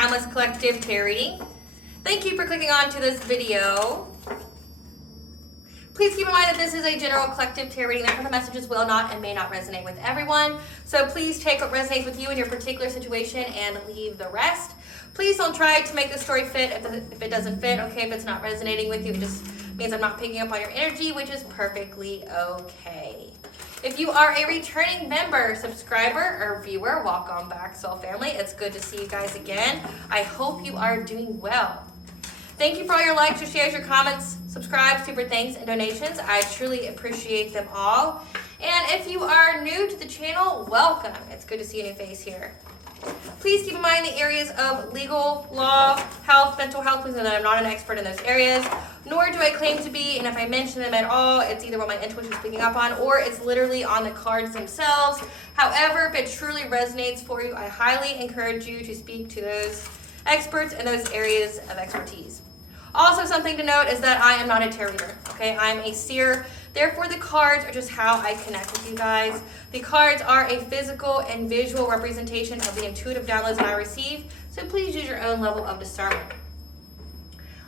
timeless collective tarot reading. Thank you for clicking on to this video. Please keep in mind that this is a general collective tarot reading, therefore the messages will not and may not resonate with everyone. So please take what resonates with you in your particular situation and leave the rest. Please don't try to make the story fit if it doesn't fit. Okay, if it's not resonating with you, it just means I'm not picking up on your energy, which is perfectly okay. If you are a returning member, subscriber, or viewer, welcome back, Soul Family. It's good to see you guys again. I hope you are doing well. Thank you for all your likes, your shares, your comments, subscribes, super thanks, and donations. I truly appreciate them all. And if you are new to the channel, welcome. It's good to see a new face here. Please keep in mind the areas of legal, law, health, mental health. Please know that I'm not an expert in those areas, nor do I claim to be. And if I mention them at all, it's either what my intuition is picking up on or it's literally on the cards themselves. However, if it truly resonates for you, I highly encourage you to speak to those experts in those areas of expertise. Also, something to note is that I am not a tarot reader, okay? I'm a seer. Therefore, the cards are just how I connect with you guys. The cards are a physical and visual representation of the intuitive downloads that I receive, so please use your own level of discernment.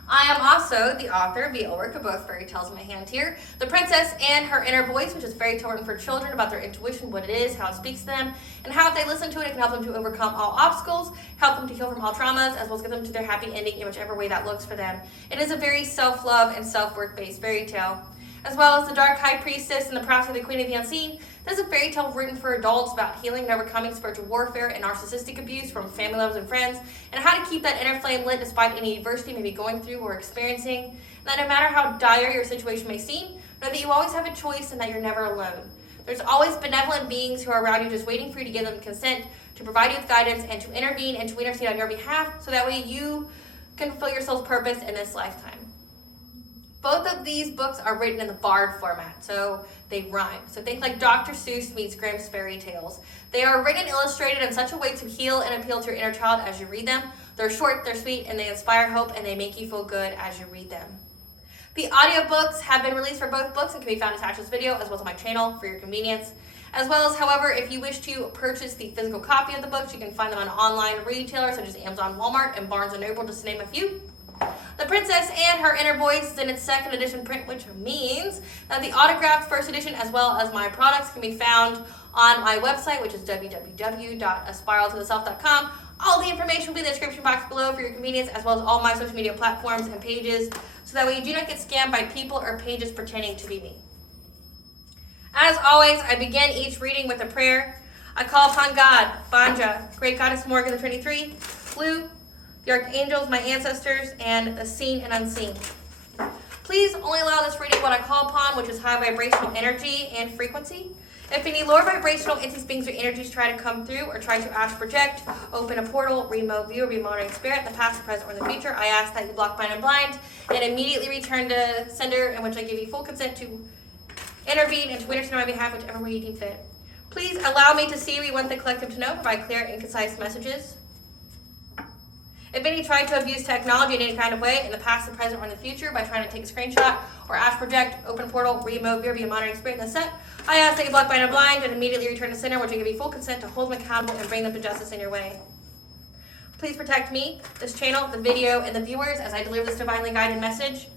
I am also the author via a work of both fairy tales in my hand here. The Princess and Her Inner Voice, which is fairy tale written for children about their intuition, what it is, how it speaks to them, and how if they listen to it, it can help them to overcome all obstacles, help them to heal from all traumas, as well as get them to their happy ending in whichever way that looks for them. It is a very self-love and self-worth based fairy tale. As well as The Dark High Priestess and The Prophecy of the Queen of the Unseen. This is a fairy tale written for adults about healing and overcoming spiritual warfare and narcissistic abuse from family members and friends, and how to keep that inner flame lit despite any adversity you may be going through or experiencing. And that no matter how dire your situation may seem, know that you always have a choice and that you're never alone. There's always benevolent beings who are around you just waiting for you to give them consent, to provide you with guidance, and to intervene and to intercede on your behalf, so that way you can fulfill your soul's purpose in this lifetime. Both of these books are written in the bard format, so they rhyme. So think like Dr. Seuss meets Grimm's fairy tales. They are written and illustrated in such a way to heal and appeal to your inner child as you read them. They're short, they're sweet, and they inspire hope, and they make you feel good as you read them. The audiobooks have been released for both books and can be found attached to this video, as well as on my channel for your convenience. As well as, however, if you wish to purchase the physical copy of the books, you can find them on online retailers such as Amazon, Walmart, and Barnes & Noble, just to name a few. The Princess and Her Inner Voice is in its second edition print, which means that the autographed first edition as well as my products can be found on my website, which is www.aspiraltotheself.com. All the information will be in the description box below for your convenience, as well as all my social media platforms and pages, so that way you do not get scammed by people or pages pretending to be me. As always, I begin each reading with a prayer. I call upon God, Banja, Great Goddess Morgan the 23, Blue, the archangels, my ancestors, and the seen and unseen. Please only allow this reading what I call upon, which is high vibrational energy and frequency. If any lower vibrational entities, beings, or energies try to come through or try to astral project, open a portal, remote view, or be monitoring spirit in the past, present, or in the future, I ask that you block, bind, and blind, and immediately return to sender, in which I give you full consent to intervene and to intercede on my behalf, whichever way you deem fit. Please allow me to see what you want the collective to know, provide clear and concise messages. If any try to abuse technology in any kind of way, in the past, the present, or in the future, by trying to take a screenshot or astral project, open portal, remote view, or be a monitoring spirit in the set, I ask that you block, bind, and blind, and immediately return to sender, which I give you full consent to hold them accountable and bring them to justice in your way. Please protect me, this channel, the video, and the viewers as I deliver this divinely guided message.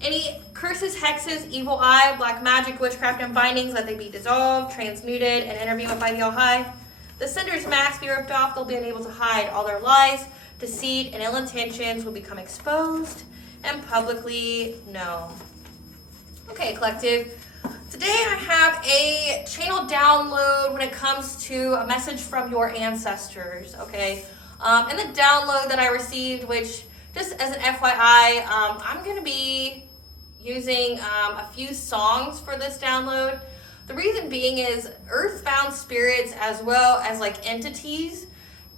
Any curses, hexes, evil eye, black magic, witchcraft, and bindings, let they be dissolved, transmuted, and intervened with by the All-High. The sender's mask be ripped off, they'll be unable to hide all their lies, deceit, and ill intentions will become exposed and publicly known. Okay, collective. Today I have a channel download when it comes to a message from your ancestors, okay? And the download that I received, which, just as an FYI, I'm going to be using a few songs for this download. The reason being is earthbound spirits as well as like entities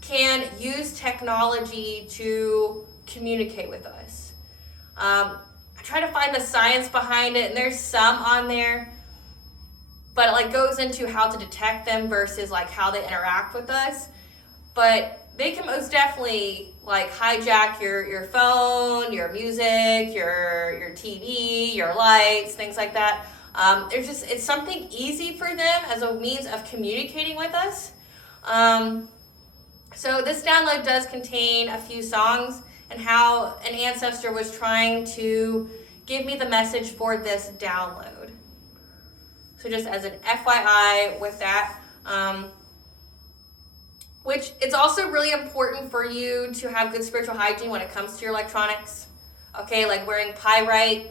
can use technology to communicate with us. I try to find the science behind it, and there's some on there, but it like goes into how to detect them versus like how they interact with us. But they can most definitely like hijack your phone, your music, your TV, your lights, things like that. It's something easy for them as a means of communicating with us. So this download does contain a few songs and how an ancestor was trying to give me the message for this download. So just as an FYI with that, which it's also really important for you to have good spiritual hygiene when it comes to your electronics. Okay, like wearing pyrite,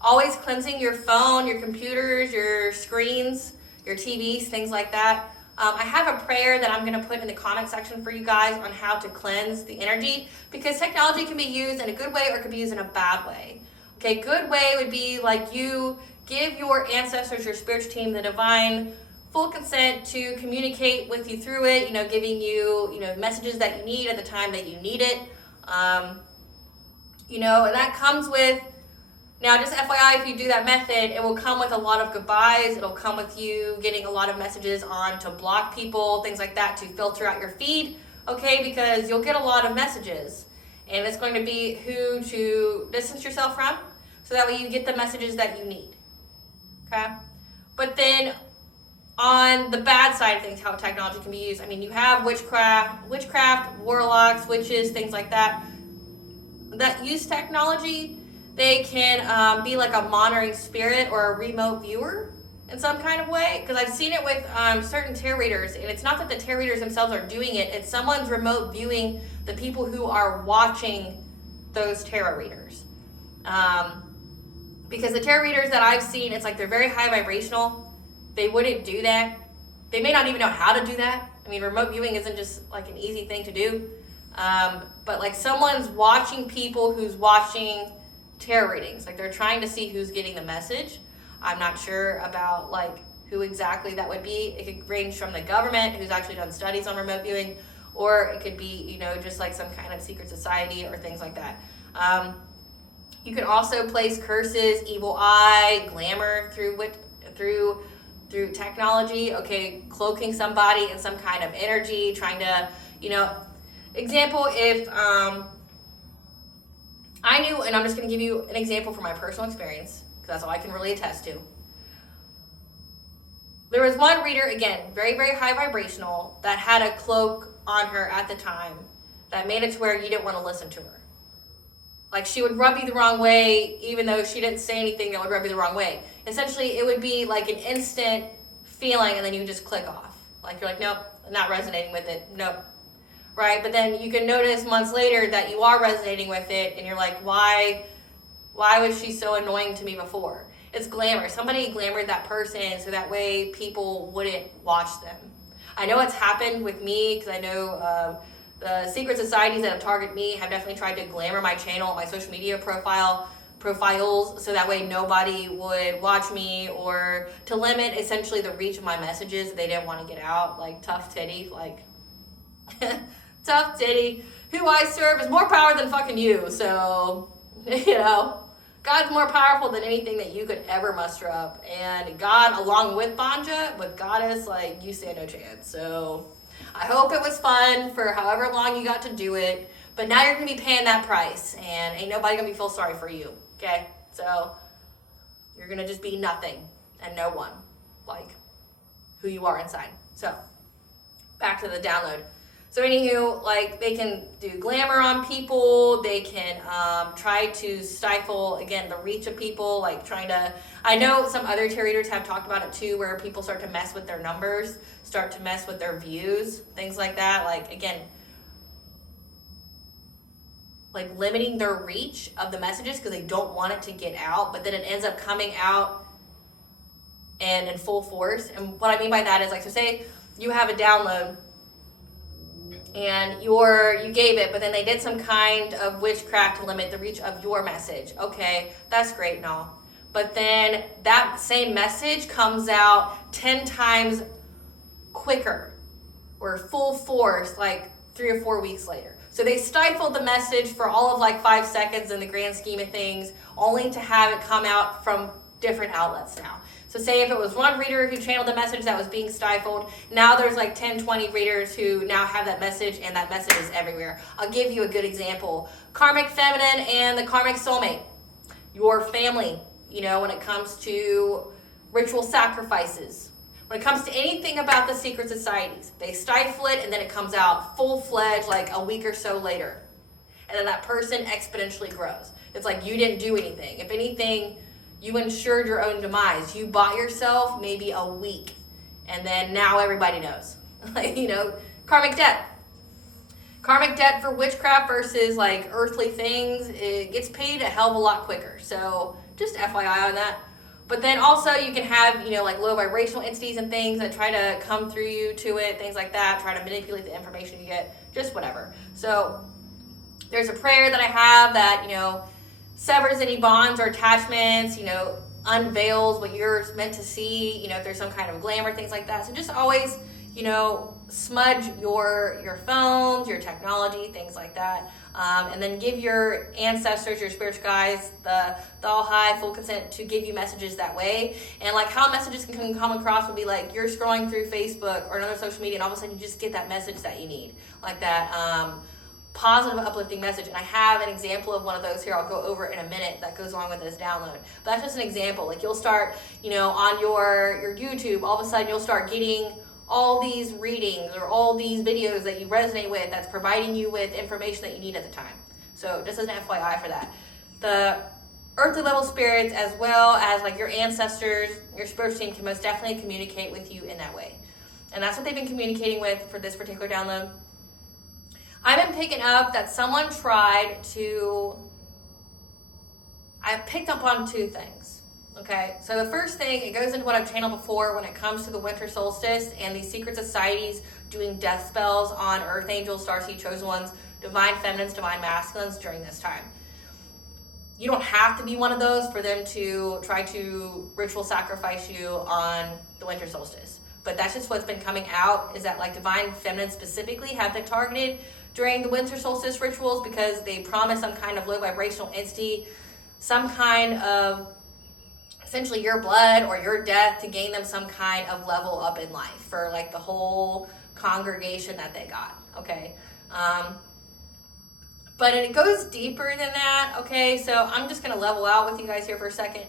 always cleansing your phone, your computers, your screens, your TVs, things like that. I have a prayer that I'm going to put in the comment section for you guys on how to cleanse the energy, because technology can be used in a good way or it could be used in a bad way. Okay, good way would be like you give your ancestors, your spiritual team, the divine full consent to communicate with you through it, giving you, messages that you need at the time that you need it. And that comes with, now just FYI, if you do that method, it will come with a lot of goodbyes. It'll come with you getting a lot of messages on to block people, things like that, to filter out your feed, okay? Because you'll get a lot of messages. And it's going to be who to distance yourself from, so that way you get the messages that you need, okay? But then on the bad side of things, how technology can be used, you have witchcraft, warlocks, witches, things like that use technology. They can be like a monitoring spirit or a remote viewer in some kind of way. Because I've seen it with certain tarot readers, and it's not that the tarot readers themselves are doing it, it's someone's remote viewing the people who are watching those tarot readers. Because the tarot readers that I've seen, it's like they're very high vibrational. They wouldn't do that. They may not even know how to do that. Remote viewing isn't just like an easy thing to do. But like someone's watching people who's watching tarot readings, like they're trying to see who's getting the message. I'm not sure about like who exactly that would be. It could range from the government, who's actually done studies on remote viewing, or it could be, just like some kind of secret society or things like that. You can also place curses, evil eye, glamour through technology. Okay, cloaking somebody in some kind of energy, trying to, example, if I knew, and I'm just going to give you an example from my personal experience, because that's all I can really attest to. There was one reader, again, very, very high vibrational, that had a cloak on her at the time that made it to where you didn't want to listen to her. Like, she would rub you the wrong way, even though she didn't say anything that would rub you the wrong way. Essentially, it would be like an instant feeling, and then you just click off. Like, you're like, nope, I'm not resonating with it, nope. Right? But then you can notice months later that you are resonating with it, and you're like, why was she so annoying to me before? It's glamour. Somebody glamored that person so that way people wouldn't watch them. I know it's happened with me, because I know the secret societies that have targeted me have definitely tried to glamour my channel, my social media profiles, so that way nobody would watch me, or to limit essentially the reach of my messages. They didn't want to get out, like tough titty, like tough titty. Who I serve is more power than fucking you. So, God's more powerful than anything that you could ever muster up. And God, along with Banja, with Goddess, like, you stand no chance. So, I hope it was fun for however long you got to do it. But now you're going to be paying that price. And ain't nobody going to feel sorry for you. Okay? So, you're going to just be nothing and no one. Like, who you are inside. So, back to the download. So anywho, like, they can do glamour on people, they can try to stifle, again, the reach of people, like trying to, I know some other tarot readers have talked about it too, where people start to mess with their numbers, start to mess with their views, things like that, like, again, like limiting their reach of the messages because they don't want it to get out, but then it ends up coming out and in full force. And what I mean by that is, like, so say you have a download, and you gave it, but then they did some kind of witchcraft to limit the reach of your message. Okay, that's great and all. But then that same message comes out 10 times quicker or full force, like 3 or 4 weeks later. So they stifled the message for all of like 5 seconds in the grand scheme of things, only to have it come out from different outlets now. So say if it was one reader who channeled the message that was being stifled, now there's like 10, 20 readers who now have that message, and that message is everywhere. I'll give you a good example. Karmic Feminine and the Karmic Soulmate. Your family, when it comes to ritual sacrifices. When it comes to anything about the secret societies, they stifle it and then it comes out full-fledged like a week or so later. And then that person exponentially grows. It's like you didn't do anything. If anything, you ensured your own demise. You bought yourself maybe a week. And then now everybody knows. Like, you know, karmic debt. Karmic debt for witchcraft versus like earthly things, it gets paid a hell of a lot quicker. So just FYI on that. But then also you can have, you know, like low vibrational entities and things that try to come through you to it, things like that, try to manipulate the information you get, just whatever. So there's a prayer that I have that, you know, severs any bonds or attachments, you know, unveils what you're meant to see, you know, if there's some kind of glamour, things like that. So just always, you know, smudge your phones, your technology, things like that. And then give your ancestors, your spiritual guides, the all high, full consent to give you messages that way. And like how messages can come across would be like you're scrolling through Facebook or another social media and all of a sudden you just get that message that you need. Like that positive, uplifting message. And I have an example of one of those here I'll go over in a minute that goes along with this download. But that's just an example. Like you'll start, you know, on your YouTube, all of a sudden you'll start getting all these readings or all these videos that you resonate with that's providing you with information that you need at the time. So just as an FYI for that. The earthly level spirits as well as like your ancestors, your spiritual team can most definitely communicate with you in that way. And that's what they've been communicating with for this particular download. I've been picking up that someone tried to, I picked up on two things. Okay, so the first thing, it goes into what I've channeled before when it comes to the winter solstice and these secret societies doing death spells on earth angels, starseed chosen ones, divine feminines, divine masculines during this time. You don't have to be one of those for them to try to ritual sacrifice you on the winter solstice. But that's just what's been coming out, is that like divine feminines specifically have been targeted during the winter solstice rituals because they promise some kind of low vibrational entity, some kind of essentially your blood or your death to gain them some kind of level up in life for like the whole congregation that they got, okay? But it goes deeper than that, okay? So I'm just gonna level out with you guys here for a second.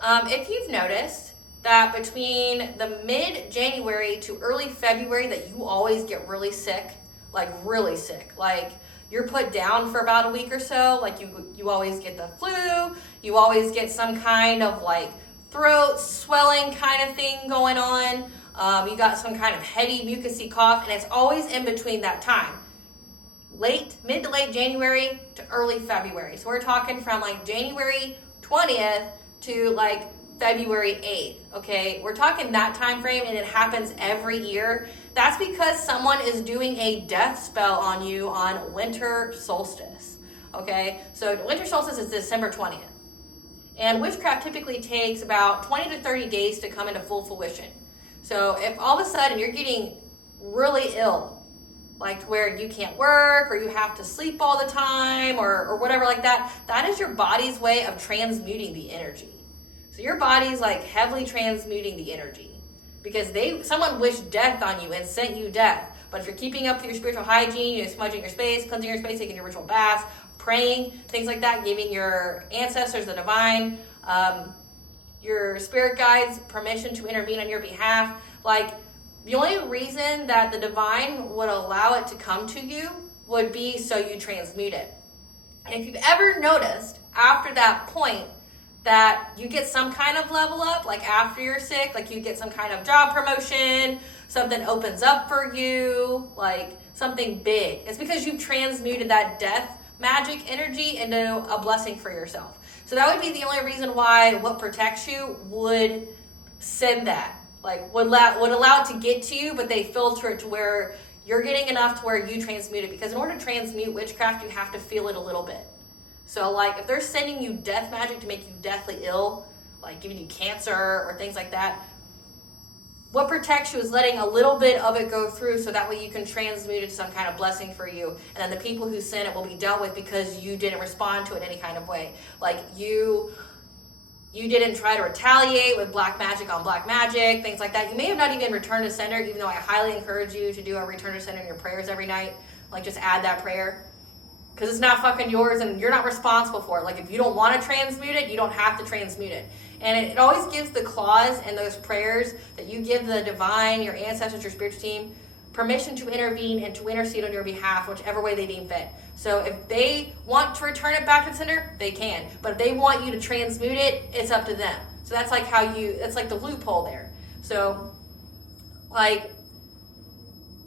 If you've noticed that between the mid-January to early February that you always get really sick, like you're put down for about a week or so, like you always get the flu, you always get some kind of like throat swelling kind of thing going on, you got some kind of heavy mucousy cough, and it's always in between that time. Mid to late January to early February. So we're talking from like January 20th to like February 8th, okay? We're talking that time frame, and it happens every year. That's because someone is doing a death spell on you on winter solstice, okay? So winter solstice is December 20th. And witchcraft typically takes about 20 to 30 days to come into full fruition. So if all of a sudden you're getting really ill, like where you can't work or you have to sleep all the time or whatever like that, that is your body's way of transmuting the energy. So your body's like heavily transmuting the energy because someone wished death on you and sent you death. But if you're keeping up with your spiritual hygiene, you're smudging your space, cleansing your space, taking your ritual baths, praying, things like that, giving your ancestors, the divine, your spirit guides permission to intervene on your behalf. Like the only reason that the divine would allow it to come to you would be so you transmute it. And if you've ever noticed after that point that you get some kind of level up, like after you're sick, like you get some kind of job promotion, something opens up for you, like something big. It's because you've transmuted that death magic energy into a blessing for yourself. So that would be the only reason why what protects you would send that, like would allow it to get to you, but they filter it to where you're getting enough to where you transmute it. Because in order to transmute witchcraft, you have to feel it a little bit. So like if they're sending you death magic to make you deathly ill, like giving you cancer or things like that, what protects you is letting a little bit of it go through so that way you can transmute it to some kind of blessing for you. And then the people who sent it will be dealt with because you didn't respond to it any kind of way. Like you didn't try to retaliate with black magic on black magic, things like that. You may have not even returned to sender, even though I highly encourage you to do a return to sender in your prayers every night. Like just add that prayer. Because it's not fucking yours and you're not responsible for it. Like if you don't want to transmute it, you don't have to transmute it. And it always gives the clause and those prayers that you give the divine, your ancestors, your spiritual team, permission to intervene and to intercede on your behalf, whichever way they deem fit. So if they want to return it back to the sender, they can. But if they want you to transmute it, it's up to them. So that's like that's like the loophole there. So like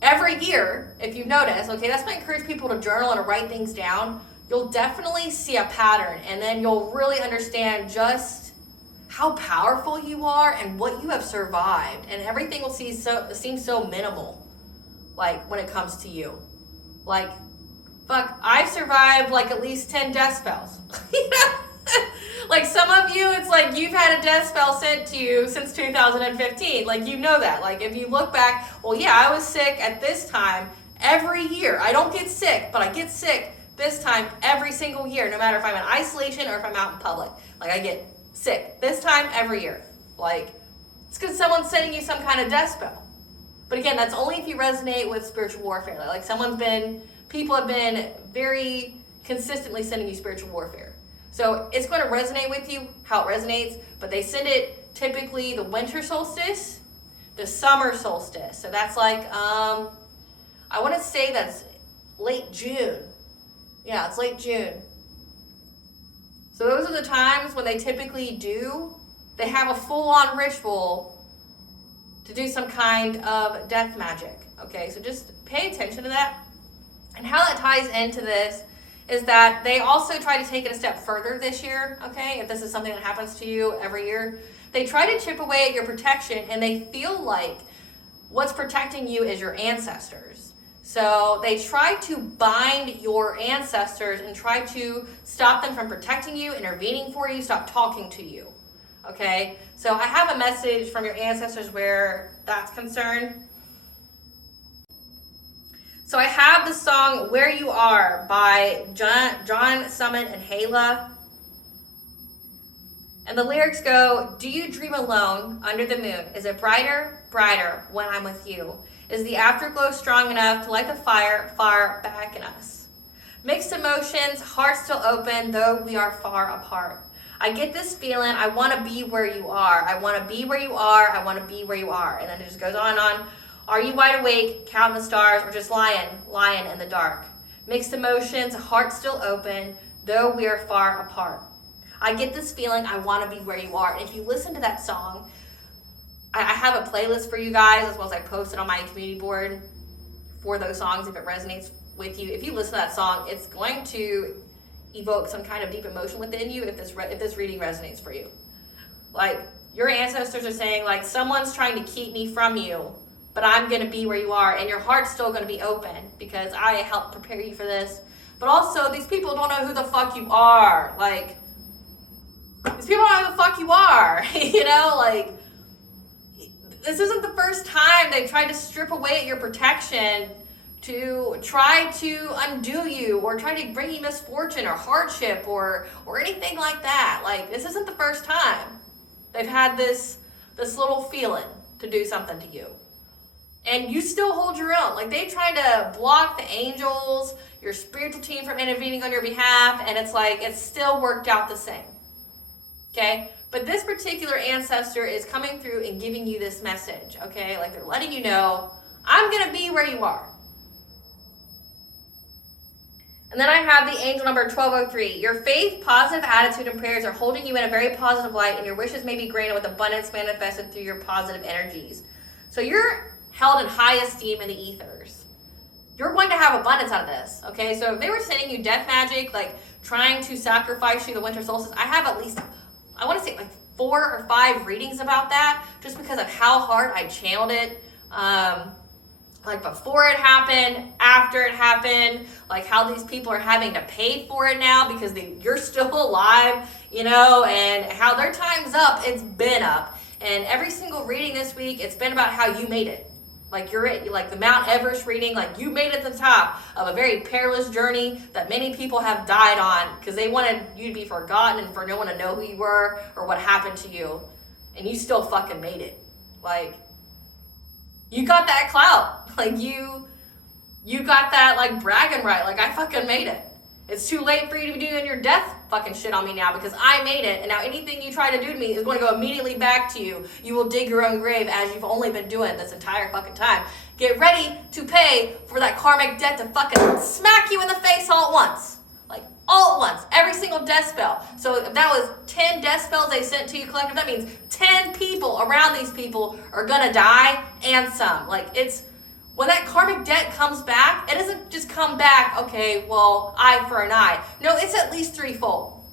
every year, if you've noticed, okay, that's why I encourage people to journal and to write things down. You'll definitely see a pattern, and then you'll really understand just how powerful you are and what you have survived. And everything will seem so minimal, like when it comes to you. Like, fuck, I've survived like at least 10 death spells. You know? Like some of you, it's like you've had a death spell sent to you since 2015. Like, you know that. Like, if you look back, well, yeah, I was sick at this time every year. I don't get sick, but I get sick this time every single year, no matter if I'm in isolation or if I'm out in public. Like, I get sick this time every year. Like, it's because someone's sending you some kind of death spell. But again, that's only if you resonate with spiritual warfare. Like, people have been very consistently sending you spiritual warfare. So it's going to resonate with you how it resonates, but they send it typically the winter solstice, the summer solstice. So that's like, I want to say that's late June. Yeah, it's late June. So those are the times when they typically they have a full-on ritual to do some kind of death magic. Okay, so just pay attention to that. And how that ties into this is that they also try to take it a step further this year, okay? If this is something that happens to you every year, they try to chip away at your protection, and they feel like what's protecting you is your ancestors. So they try to bind your ancestors and try to stop them from protecting you, intervening for you, stop talking to you, okay? So I have a message from your ancestors where that's concerned. So I have the song Where You Are by John Summit and Hala. And the lyrics go, do you dream alone under the moon? Is it brighter, brighter when I'm with you? Is the afterglow strong enough to light the fire far back in us? Mixed emotions, heart still open, though we are far apart. I get this feeling, I want to be where you are. I want to be where you are. I want to be where you are. And then it just goes on and on. Are you wide awake, counting the stars, or just lying in the dark? Mixed emotions, heart still open, though we are far apart. I get this feeling, I want to be where you are. And if you listen to that song, I have a playlist for you guys, as well as I post it on my community board for those songs if it resonates with you. If you listen to that song, it's going to evoke some kind of deep emotion within you if this reading resonates for you. Like, your ancestors are saying, like, someone's trying to keep me from you, but I'm going to be where you are, and your heart's still going to be open because I helped prepare you for this. But also, these people don't know who the fuck you are. Like, these people don't know who the fuck you are. You know, like, this isn't the first time they've tried to strip away at your protection to try to undo you or try to bring you misfortune or hardship or anything like that. Like, this isn't the first time they've had this little feeling to do something to you. And you still hold your own. Like, they try to block the angels, your spiritual team from intervening on your behalf, and it's like, it's still worked out the same. Okay? But this particular ancestor is coming through and giving you this message, okay? Like, they're letting you know, I'm going to be where you are. And then I have the angel number 1203. Your faith, positive attitude, and prayers are holding you in a very positive light, and your wishes may be granted with abundance manifested through your positive energies. So you're held in high esteem in the ethers. You're going to have abundance out of this, okay? So if they were sending you death magic, like trying to sacrifice you the winter solstice, I have at least, I want to say like 4 or 5 readings about that, just because of how hard I channeled it. Like before it happened, after it happened, like how these people are having to pay for it now because you're still alive, you know, and how their time's up, it's been up. And every single reading this week, it's been about how you made it. Like like the Mount Everest reading, like you made it to the top of a very perilous journey that many people have died on because they wanted you to be forgotten and for no one to know who you were or what happened to you. And you still fucking made it. Like, you got that clout. Like, you got that, like, bragging right. Like, I fucking made it. It's too late for you to be doing your death fucking shit on me now because I made it, and now anything you try to do to me is going to go immediately back to you. You will dig your own grave as you've only been doing this entire fucking time. Get ready to pay for that karmic debt to fucking smack you in the face all at once. Like, all at once. Every single death spell. So if that was 10 death spells they sent to you collective, that means 10 people around these people are gonna die and some. Like, it's... When that karmic debt comes back, it doesn't just come back, okay, well, eye for an eye. No, it's at least threefold.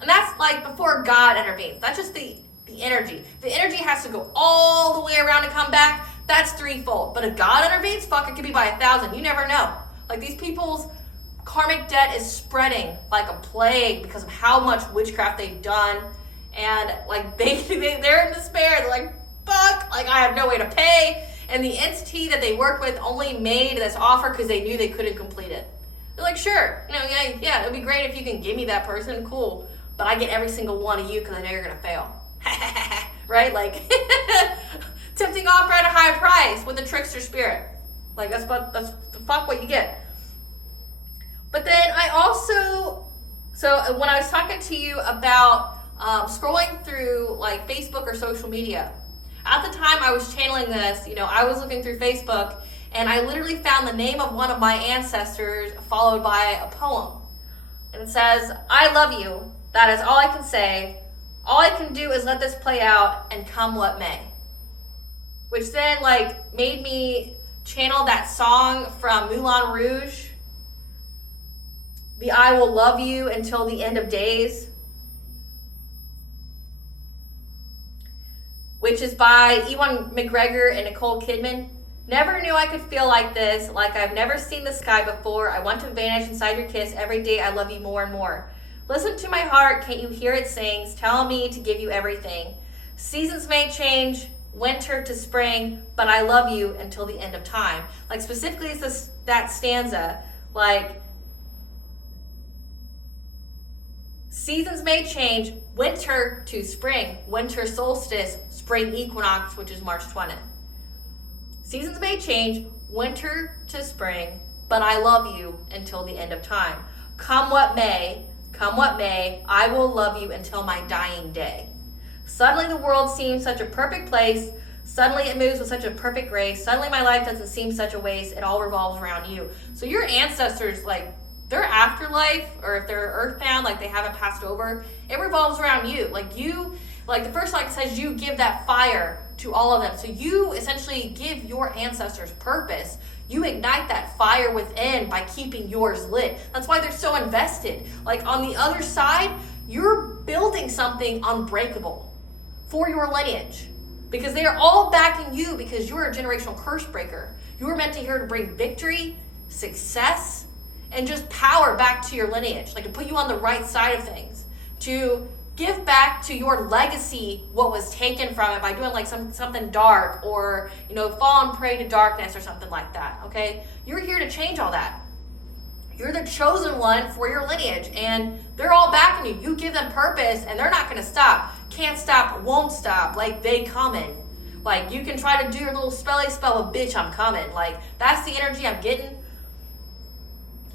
And that's like before God intervenes. That's just the energy. The energy has to go all the way around to come back. That's threefold. But if God intervenes, fuck, it could be by 1,000. You never know. Like, these people's karmic debt is spreading like a plague because of how much witchcraft they've done. And like they're in despair. They're like, fuck, like I have no way to pay. And the entity that they worked with only made this offer because they knew they couldn't complete it. They're like, sure, yeah, it would be great if you can give me that person, cool. But I get every single one of you because I know you're gonna fail. Right? Like, tempting offer at a high price with a trickster spirit. Like, that's what you get. But then I also, so when I was talking to you about scrolling through like Facebook or social media, at the time I was channeling this, I was looking through Facebook and I literally found the name of one of my ancestors followed by a poem. And it says, I love you. That is all I can say. All I can do is let this play out and come what may. Which then like made me channel that song from Moulin Rouge, the I will love you until the end of days, which is by Ewan McGregor and Nicole Kidman. Never knew I could feel like this, like I've never seen the sky before. I want to vanish inside your kiss. Every day I love you more and more. Listen to my heart, can't you hear it sings? Tell me to give you everything. Seasons may change, winter to spring, but I love you until the end of time. Like specifically it's this, that stanza, like seasons may change, winter to spring, winter solstice, spring equinox, which is March 20th. Seasons may change, winter to spring, but I love you until the end of time. Come what may, I will love you until my dying day. Suddenly the world seems such a perfect place. Suddenly it moves with such a perfect grace. Suddenly my life doesn't seem such a waste. It all revolves around you. So your ancestors, like, their afterlife, or if they're earthbound, like they haven't passed over, it revolves around you. Like you, like the first line says, you give that fire to all of them. So you essentially give your ancestors purpose. You ignite that fire within by keeping yours lit. That's why they're so invested. Like on the other side, you're building something unbreakable for your lineage because they are all backing you because you're a generational curse breaker. You were meant to here to bring victory, success, and just power back to your lineage, like to put you on the right side of things, to give back to your legacy what was taken from it by doing like something dark or, falling prey to darkness or something like that, okay? You're here to change all that. You're the chosen one for your lineage and they're all backing you. You give them purpose and they're not gonna stop. Can't stop, won't stop, like they coming. Like you can try to do your little spelly spell of bitch, I'm coming. Like that's the energy I'm getting.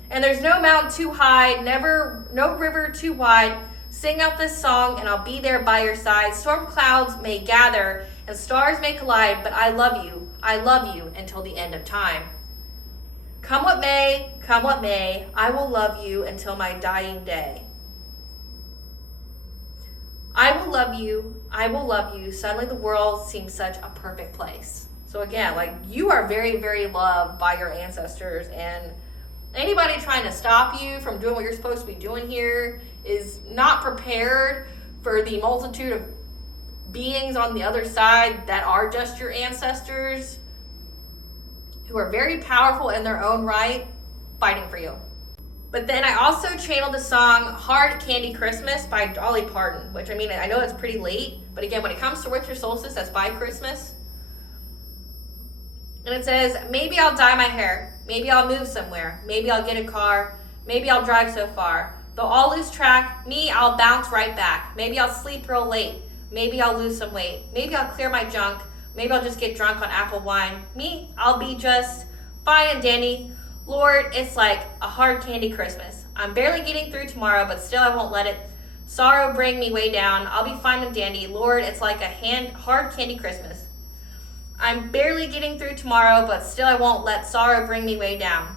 And there's no mountain too high, no river too wide. Sing out this song and I'll be there by your side. Storm clouds may gather and stars may collide, but I love you until the end of time. Come what may, I will love you until my dying day. I will love you, suddenly the world seems such a perfect place. So again, like you are very, very loved by your ancestors, and anybody trying to stop you from doing what you're supposed to be doing here is not prepared for the multitude of beings on the other side that are just your ancestors, who are very powerful in their own right, fighting for you. But then I also channeled the song Hard Candy Christmas by Dolly Parton, which I know it's pretty late, but again, when it comes to winter solstice, that's by Christmas. And it says, maybe I'll dye my hair. Maybe I'll move somewhere. Maybe I'll get a car. Maybe I'll drive so far. Though I'll lose track, me, I'll bounce right back. Maybe I'll sleep real late. Maybe I'll lose some weight. Maybe I'll clear my junk. Maybe I'll just get drunk on apple wine. Me, I'll be just fine and dandy. Lord, it's like a hard candy Christmas. I'm barely getting through tomorrow, but still I won't let it sorrow bring me way down. I'll be fine and dandy. Lord, it's like a hard candy Christmas. I'm barely getting through tomorrow, but still I won't let sorrow bring me way down.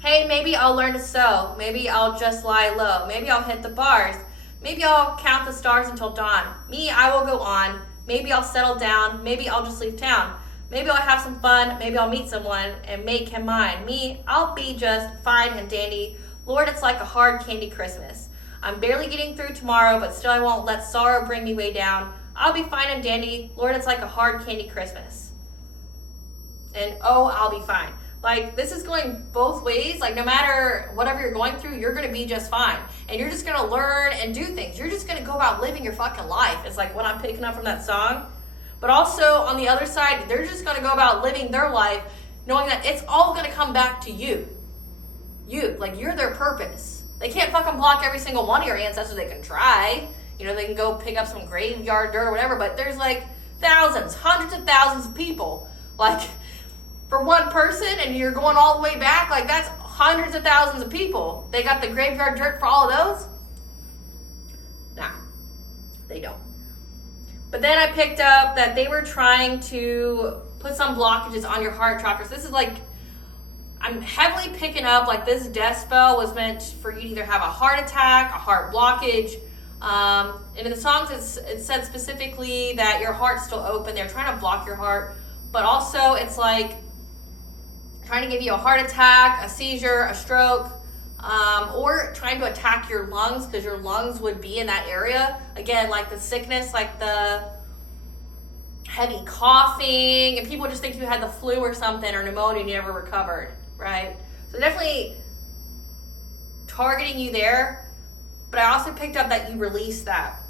Hey, maybe I'll learn to sew. Maybe I'll just lie low. Maybe I'll hit the bars. Maybe I'll count the stars until dawn. Me, I will go on. Maybe I'll settle down. Maybe I'll just leave town. Maybe I'll have some fun. Maybe I'll meet someone and make him mine. Me, I'll be just fine and dandy. Lord, it's like a hard candy Christmas. I'm barely getting through tomorrow, but still I won't let sorrow bring me way down. I'll be fine and dandy. Lord, it's like a hard candy Christmas. And oh, I'll be fine. Like, this is going both ways. Like, no matter whatever you're going through, you're going to be just fine. And you're just going to learn and do things. You're just going to go about living your fucking life. It's like what I'm picking up from that song. But also, on the other side, they're just going to go about living their life knowing that it's all going to come back to you. You. Like, you're their purpose. They can't fucking block every single one of your ancestors. They can try. You know, they can go pick up some graveyard dirt or whatever. But there's, like, thousands, hundreds of thousands of people. Like, for one person, and you're going all the way back, like, that's hundreds of thousands of people. They got the graveyard dirt for all of those? Nah, they don't. But then I picked up that they were trying to put some blockages on your heart chakras. This is like, I'm heavily picking up, like, this death spell was meant for you to either have a heart attack, a heart blockage. And in the songs, it said specifically that your heart's still open. They're trying to block your heart. But also, it's like trying to give you a heart attack, a seizure, a stroke, or trying to attack your lungs, because your lungs would be in that area. Again, like the sickness, like the heavy coughing, and people just think you had the flu or something, or pneumonia and you never recovered, right? So definitely targeting you there. But I also picked up that you release that.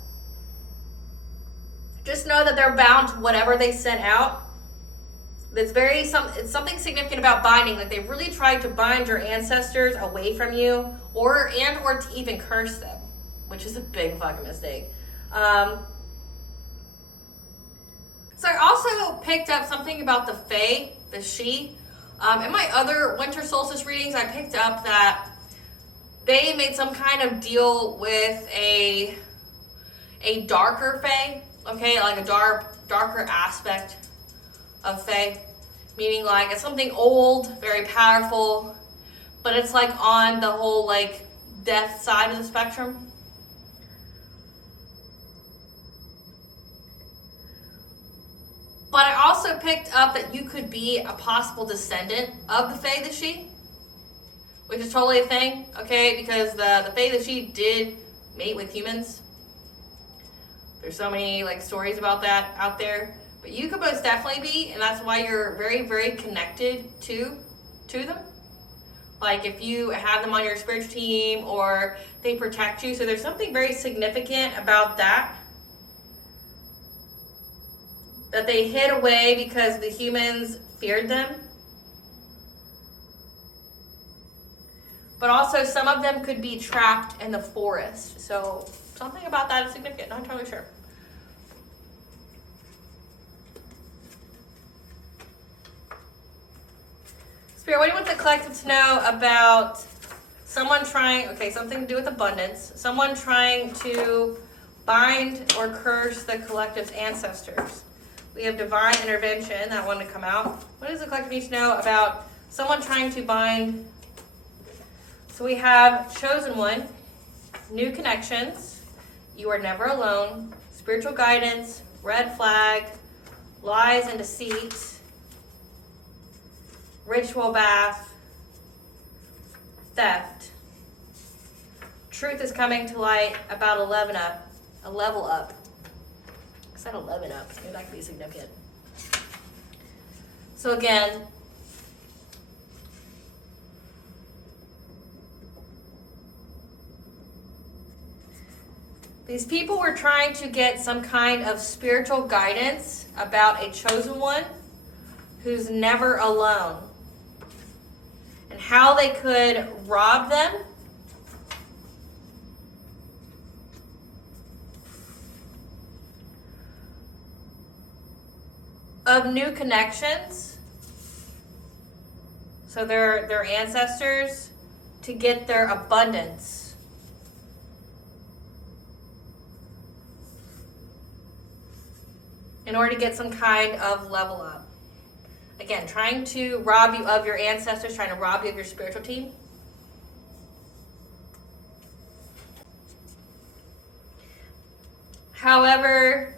Just know that they're bound to whatever they sent out. It's something significant about binding. Like, they've really tried to bind your ancestors away from you, or to even curse them, which is a big fucking mistake. So I also picked up something about the Fae, the she. In my other winter solstice readings, I picked up that they made some kind of deal with a darker Fae, okay, like a darker aspect of Fae, meaning like it's something old, very powerful, but it's like on the whole like death side of the spectrum. But I also picked up that you could be a possible descendant of the Fae the She, which is totally a thing, okay, because the Fae the She did mate with humans. There's so many like stories about that out there. But you could most definitely be, and that's why you're very, very connected to them. Like, if you have them on your spiritual team, or they protect you. So there's something very significant about that they hid away because the humans feared them. But also, some of them could be trapped in the forest. So something about that is significant. Not entirely sure. Spirit, what do you want the collective to know about someone trying, something to do with abundance, someone trying to bind or curse the collective's ancestors? We have divine intervention, that one to come out. What does the collective need to know about someone trying to bind? So we have chosen one, new connections, you are never alone, spiritual guidance, red flag, lies and deceit, ritual bath, theft. Truth is coming to light about a level up. I said 11 up, maybe that could be significant. So again, these people were trying to get some kind of spiritual guidance about a chosen one who's never alone, and how they could rob them of new connections. So their ancestors to get their abundance. In order to get some kind of level up. Again, trying to rob you of your ancestors, trying to rob you of your spiritual team. However,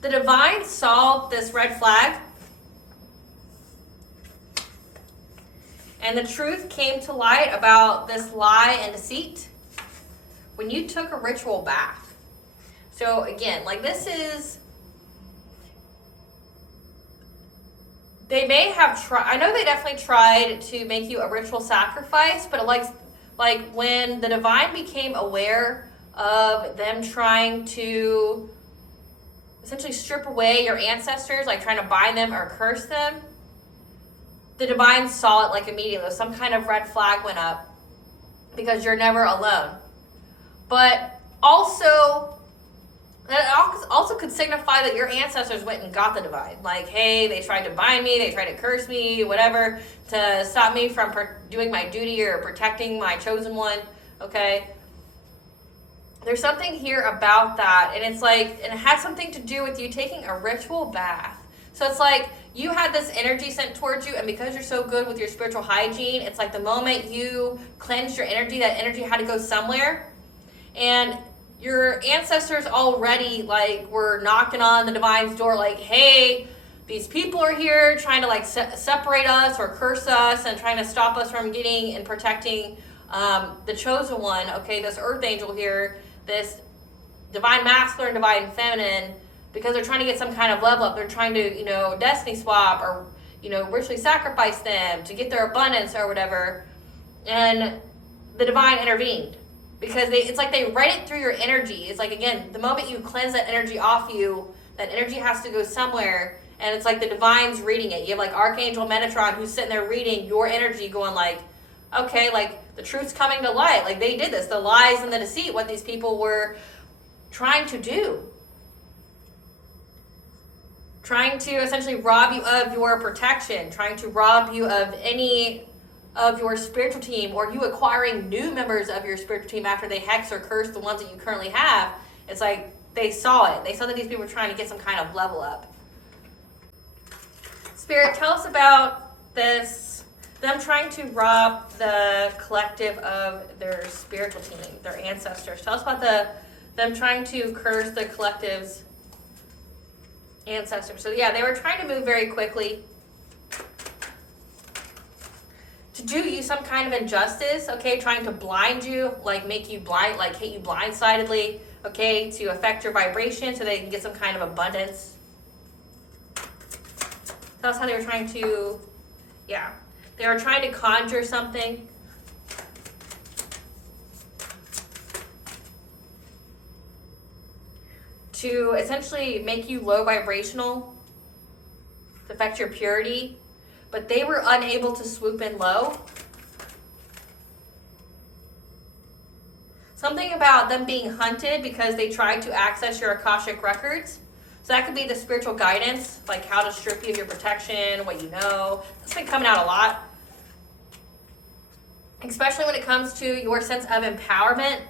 the divine saw this red flag, and the truth came to light about this lie and deceit when you took a ritual bath. So again, like this is, they may have tried, I know they definitely tried to make you a ritual sacrifice, but like when the divine became aware of them trying to essentially strip away your ancestors, like trying to bind them or curse them, the divine saw it like immediately. Some kind of red flag went up because you're never alone. But also, that also could signify that your ancestors went and got the divine. Like, hey, they tried to bind me, they tried to curse me, whatever, to stop me from doing my duty or protecting my chosen one, okay? There's something here about that, and it's like, and it had something to do with you taking a ritual bath. So it's like you had this energy sent towards you, and because you're so good with your spiritual hygiene, it's like the moment you cleansed your energy, that energy had to go somewhere. And your ancestors already like were knocking on the divine's door like, hey, these people are here trying to like separate us or curse us and trying to stop us from getting and protecting the chosen one, okay, this earth angel here, this divine masculine, divine feminine, because they're trying to get some kind of level up. They're trying to, destiny swap or, ritually sacrifice them to get their abundance or whatever. And the divine intervened because it's like they read it through your energy. It's like, again, the moment you cleanse that energy off you, that energy has to go somewhere. And it's like the divine's reading it. You have like Archangel Metatron who's sitting there reading your energy going like, okay, like the truth's coming to light. Like they did this, the lies and the deceit, what these people were trying to do. Trying to essentially rob you of your protection, trying to rob you of any of your spiritual team, or you acquiring new members of your spiritual team after they hex or curse the ones that you currently have. It's like they saw it. They saw that these people were trying to get some kind of level up. Spirit, tell us about this, them trying to rob the collective of their spiritual team, their ancestors. Tell us about them trying to curse the collective's ancestors. So yeah, they were trying to move very quickly to do you some kind of injustice, okay, trying to blind you, like make you blind, like hit you blindsidedly, okay, to affect your vibration so they can get some kind of abundance. That's how they were trying to, they were trying to conjure something. To essentially make you low vibrational, to affect your purity, but they were unable to swoop in low. Something about them being hunted because they tried to access your Akashic records. So that could be the spiritual guidance, like how to strip you of your protection, what you know. That's been coming out a lot. Especially when it comes to your sense of empowerment.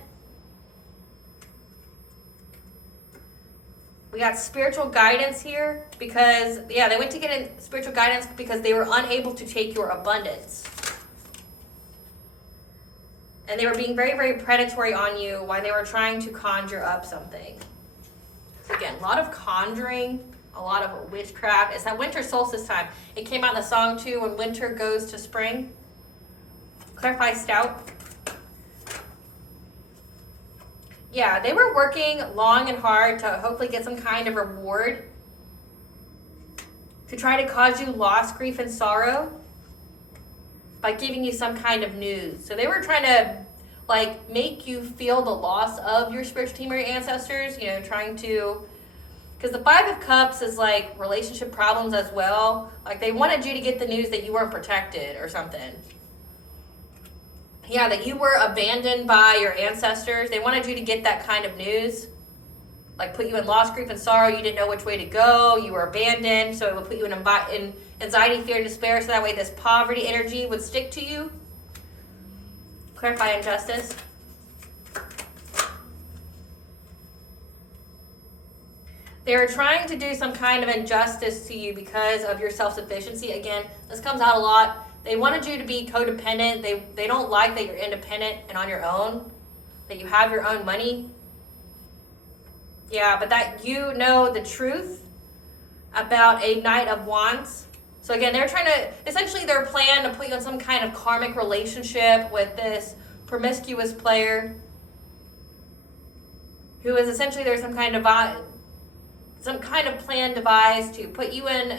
We got spiritual guidance here because, they went to get in spiritual guidance because they were unable to take your abundance. And they were being very, very predatory on you while they were trying to conjure up something. So again, a lot of conjuring, a lot of witchcraft. It's that winter solstice time. It came out in the song too, when winter goes to spring. Clarify stout. Yeah, they were working long and hard to hopefully get some kind of reward to try to cause you loss, grief, and sorrow by giving you some kind of news. So they were trying to make you feel the loss of your spiritual team or your ancestors, trying to, because the Five of Cups is like relationship problems as well. Like they wanted you to get the news that you weren't protected or something. Yeah, that you were abandoned by your ancestors. They wanted you to get that kind of news. Like put you in loss, grief, and sorrow. You didn't know which way to go. You were abandoned. So it would put you in anxiety, fear, despair, so that way this poverty energy would stick to you. Clarify injustice. They were trying to do some kind of injustice to you because of your self-sufficiency. Again, this comes out a lot. They wanted you to be codependent. They don't like that you're independent and on your own, that you have your own money. Yeah, but that you know the truth about a Knight of Wands. So again, they're trying to, essentially their plan to put you in some kind of karmic relationship with this promiscuous player who is essentially, there's some kind of plan devised to put you in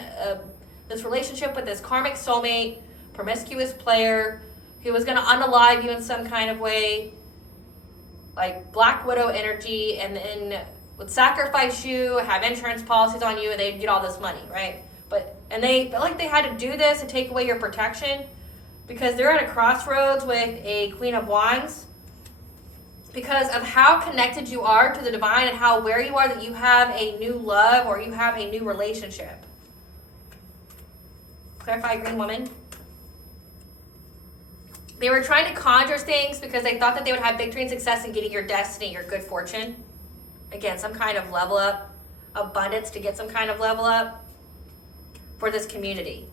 this relationship with this karmic soulmate, promiscuous player who was going to unalive you in some kind of way, like Black Widow energy, and then would sacrifice you, have insurance policies on you, and they'd get all this money, right? And they felt like they had to do this to take away your protection because they're at a crossroads with a Queen of Wands because of how connected you are to the divine and how aware you are that you have a new love or you have a new relationship. Clarify, Green Woman. They were trying to conjure things because they thought that they would have victory and success in getting your destiny, your good fortune. Again, some kind of level up, abundance to get some kind of level up for this community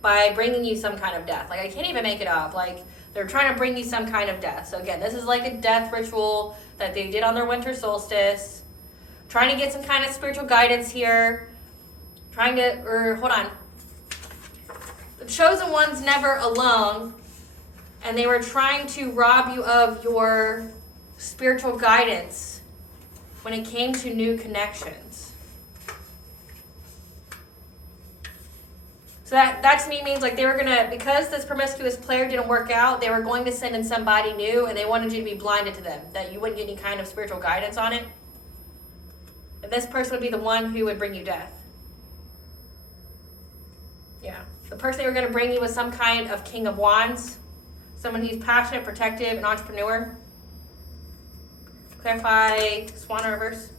by bringing you some kind of death. Like, I can't even make it up. Like, they're trying to bring you some kind of death. So again, this is like a death ritual that they did on their winter solstice. Trying to get some kind of spiritual guidance here. Hold on. The chosen one's never alone. And they were trying to rob you of your spiritual guidance when it came to new connections. So that to me means like they were going to, because this promiscuous player didn't work out, they were going to send in somebody new and they wanted you to be blinded to them, that you wouldn't get any kind of spiritual guidance on it. And this person would be the one who would bring you death. Yeah. The person they were going to bring you was some kind of King of Wands, someone who's passionate, protective, an entrepreneur. Clarify Swan reverse.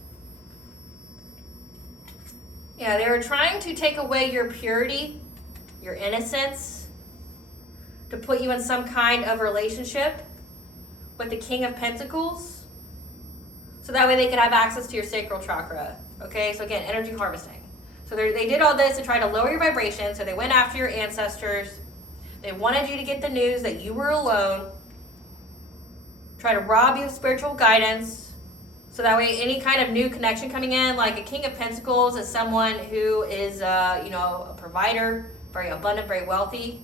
Yeah, they were trying to take away your purity, your innocence, to put you in some kind of relationship with the King of Pentacles, so that way they could have access to your sacral chakra. Okay, so again, energy harvesting. So they did all this to try to lower your vibration, so they went after your ancestors. They wanted you to get the news that you were alone, try to rob you of spiritual guidance, so that way any kind of new connection coming in, like a King of Pentacles is someone who is, a provider, very abundant, very wealthy.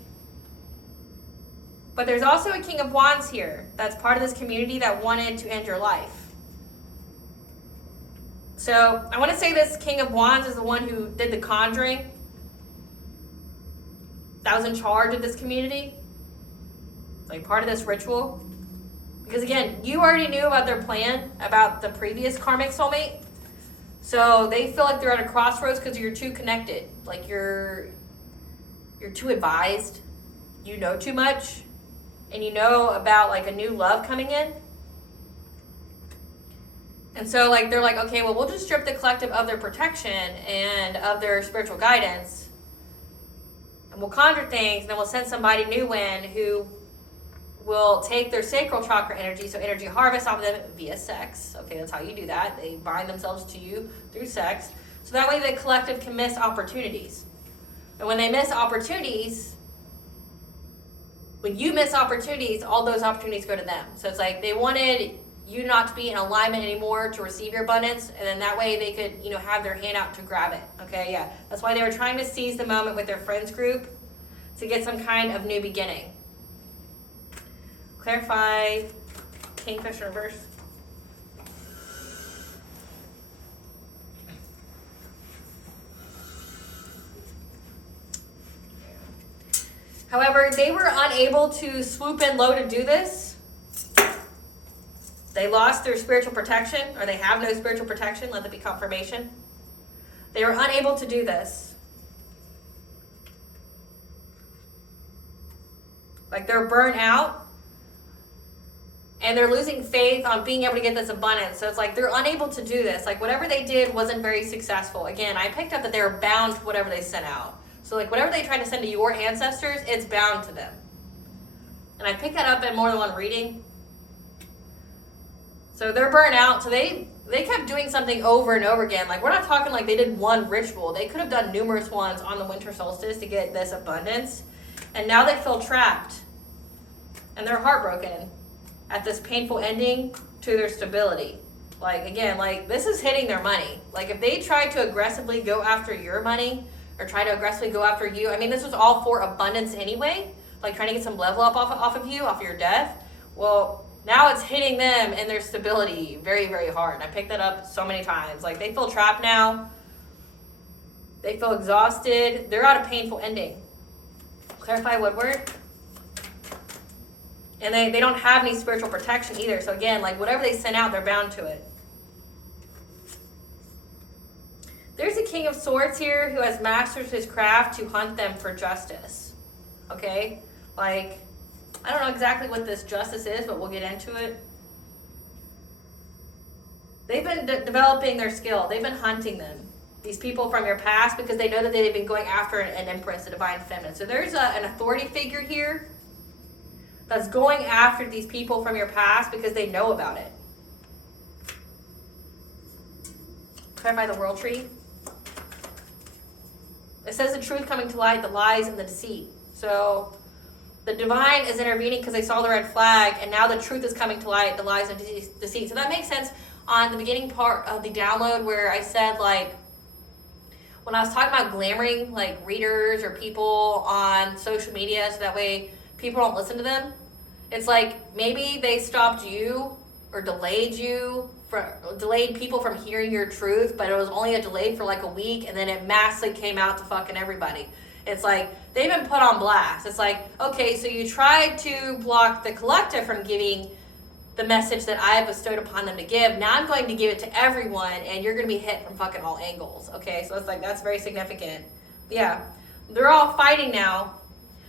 But there's also a King of Wands here that's part of this community that wanted to end your life. So I want to say this King of Wands is the one who did the conjuring, that was in charge of this community, like part of this ritual. Because again, you already knew about their plan, about the previous karmic soulmate. So they feel like they're at a crossroads because you're too connected. Like you're too advised. You know too much. And you know about like a new love coming in. And so like they're like, okay, well, we'll just strip the collective of their protection and of their spiritual guidance. And we'll conjure things, and then we'll send somebody new in who will take their sacral chakra energy, so energy harvest off of them via sex. Okay, that's how you do that. They bind themselves to you through sex. So that way the collective can miss opportunities. And when they miss opportunities, when you miss opportunities, all those opportunities go to them. So it's like they wanted you not to be in alignment anymore to receive your abundance, and then that way they could, have their hand out to grab it. Okay, yeah. That's why they were trying to seize the moment with their friends group to get some kind of new beginning. Clarify Kingfisher reverse. However, they were unable to swoop in low to do this. They lost their spiritual protection, or they have no spiritual protection. Let that be confirmation. They were unable to do this. Like they're burnt out, and they're losing faith on being able to get this abundance. So it's like they're unable to do this. Like whatever they did wasn't very successful. Again, I picked up that they were bound to whatever they sent out. So like whatever they try to send to your ancestors, it's bound to them. And I picked that up in more than one reading. So they're burnt out. So they kept doing something over and over again. Like we're not talking like they did one ritual. They could have done numerous ones on the winter solstice to get this abundance. And now they feel trapped. And they're heartbroken at this painful ending to their stability. Like again, like this is hitting their money. Like if they try to aggressively go after your money or try to aggressively go after you, I mean this was all for abundance anyway. Like trying to get some level up off of you, off your death. Well, now it's hitting them and their stability very, very hard. And I picked that up so many times. Like they feel trapped now. They feel exhausted. They're at a painful ending. Clarify Woodward. And they don't have any spiritual protection either. So again, like whatever they send out, they're bound to it. There's a King of Swords here who has mastered his craft to hunt them for justice. Okay? Like, I don't know exactly what this justice is, but we'll get into it. They've been developing their skill. They've been hunting them. These people from your past, because they know that they've been going after an empress, a divine feminine. So there's an authority figure here that's going after these people from your past because they know about it. Clarify the world tree. It says the truth coming to light, the lies and the deceit. So the divine is intervening because they saw the red flag, and now the truth is coming to light, the lies and deceit. So that makes sense on the beginning part of the download where I said, like, when I was talking about glamoring, like, readers or people on social media so that way people don't listen to them. It's like maybe they stopped you or delayed people from hearing your truth, but it was only a delay for like a week, and then it massively came out to fucking everybody. It's like they've been put on blast. It's like, okay, so you tried to block the collective from giving the message that I have bestowed upon them to give. Now I'm going to give it to everyone, and you're going to be hit from fucking all angles. Okay, so it's like that's very significant. Yeah, they're all fighting now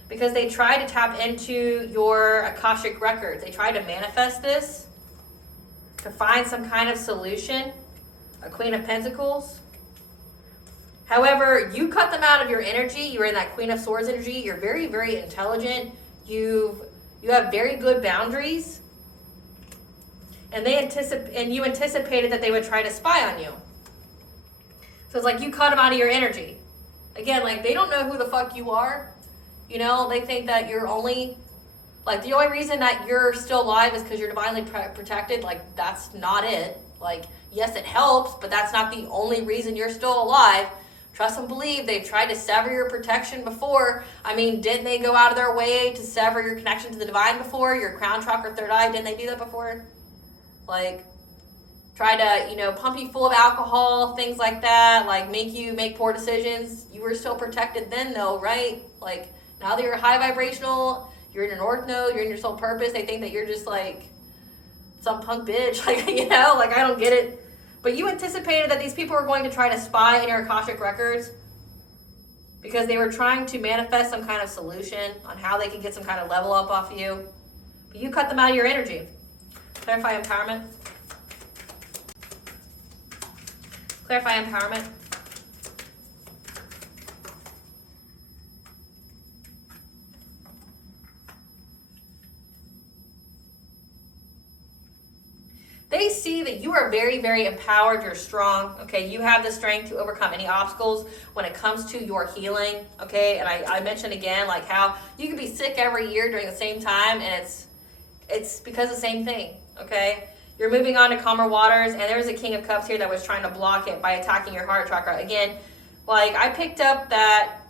because they tried to tap into your Akashic records. They tried to manifest this to find some kind of solution. A Queen of Pentacles. However, you cut them out of your energy. You're in that Queen of Swords energy. You're very, very intelligent. You have very good boundaries. And you anticipated that they would try to spy on you. So it's like you cut them out of your energy. Again, like they don't know who the fuck you are. You know, they think that you're only, like the only reason that you're still alive is because you're divinely protected. Like that's not it. Like, yes, it helps, but that's not the only reason you're still alive. Trust and believe they've tried to sever your protection before. I mean, didn't they go out of their way to sever your connection to the divine before? Your crown chakra, third eye, didn't they do that before? Like, try to, pump you full of alcohol, things like that, like make you make poor decisions. You were still protected then though, right? Like, now that you're high vibrational, you're in your north node, you're in your soul purpose, they think that you're just like some punk bitch, like, like I don't get it. But you anticipated that these people were going to try to spy in your Akashic records because they were trying to manifest some kind of solution on how they could get some kind of level up off you. But you cut them out of your energy. Clarify empowerment. Clarify empowerment. They see that you are very, very empowered. You're strong. Okay, you have the strength to overcome any obstacles when it comes to your healing. Okay, and I mentioned again like how you can be sick every year during the same time, and it's because of the same thing. Okay, you're moving on to calmer waters, and there's a King of Cups here that was trying to block it by attacking your heart chakra. Again, like I picked up that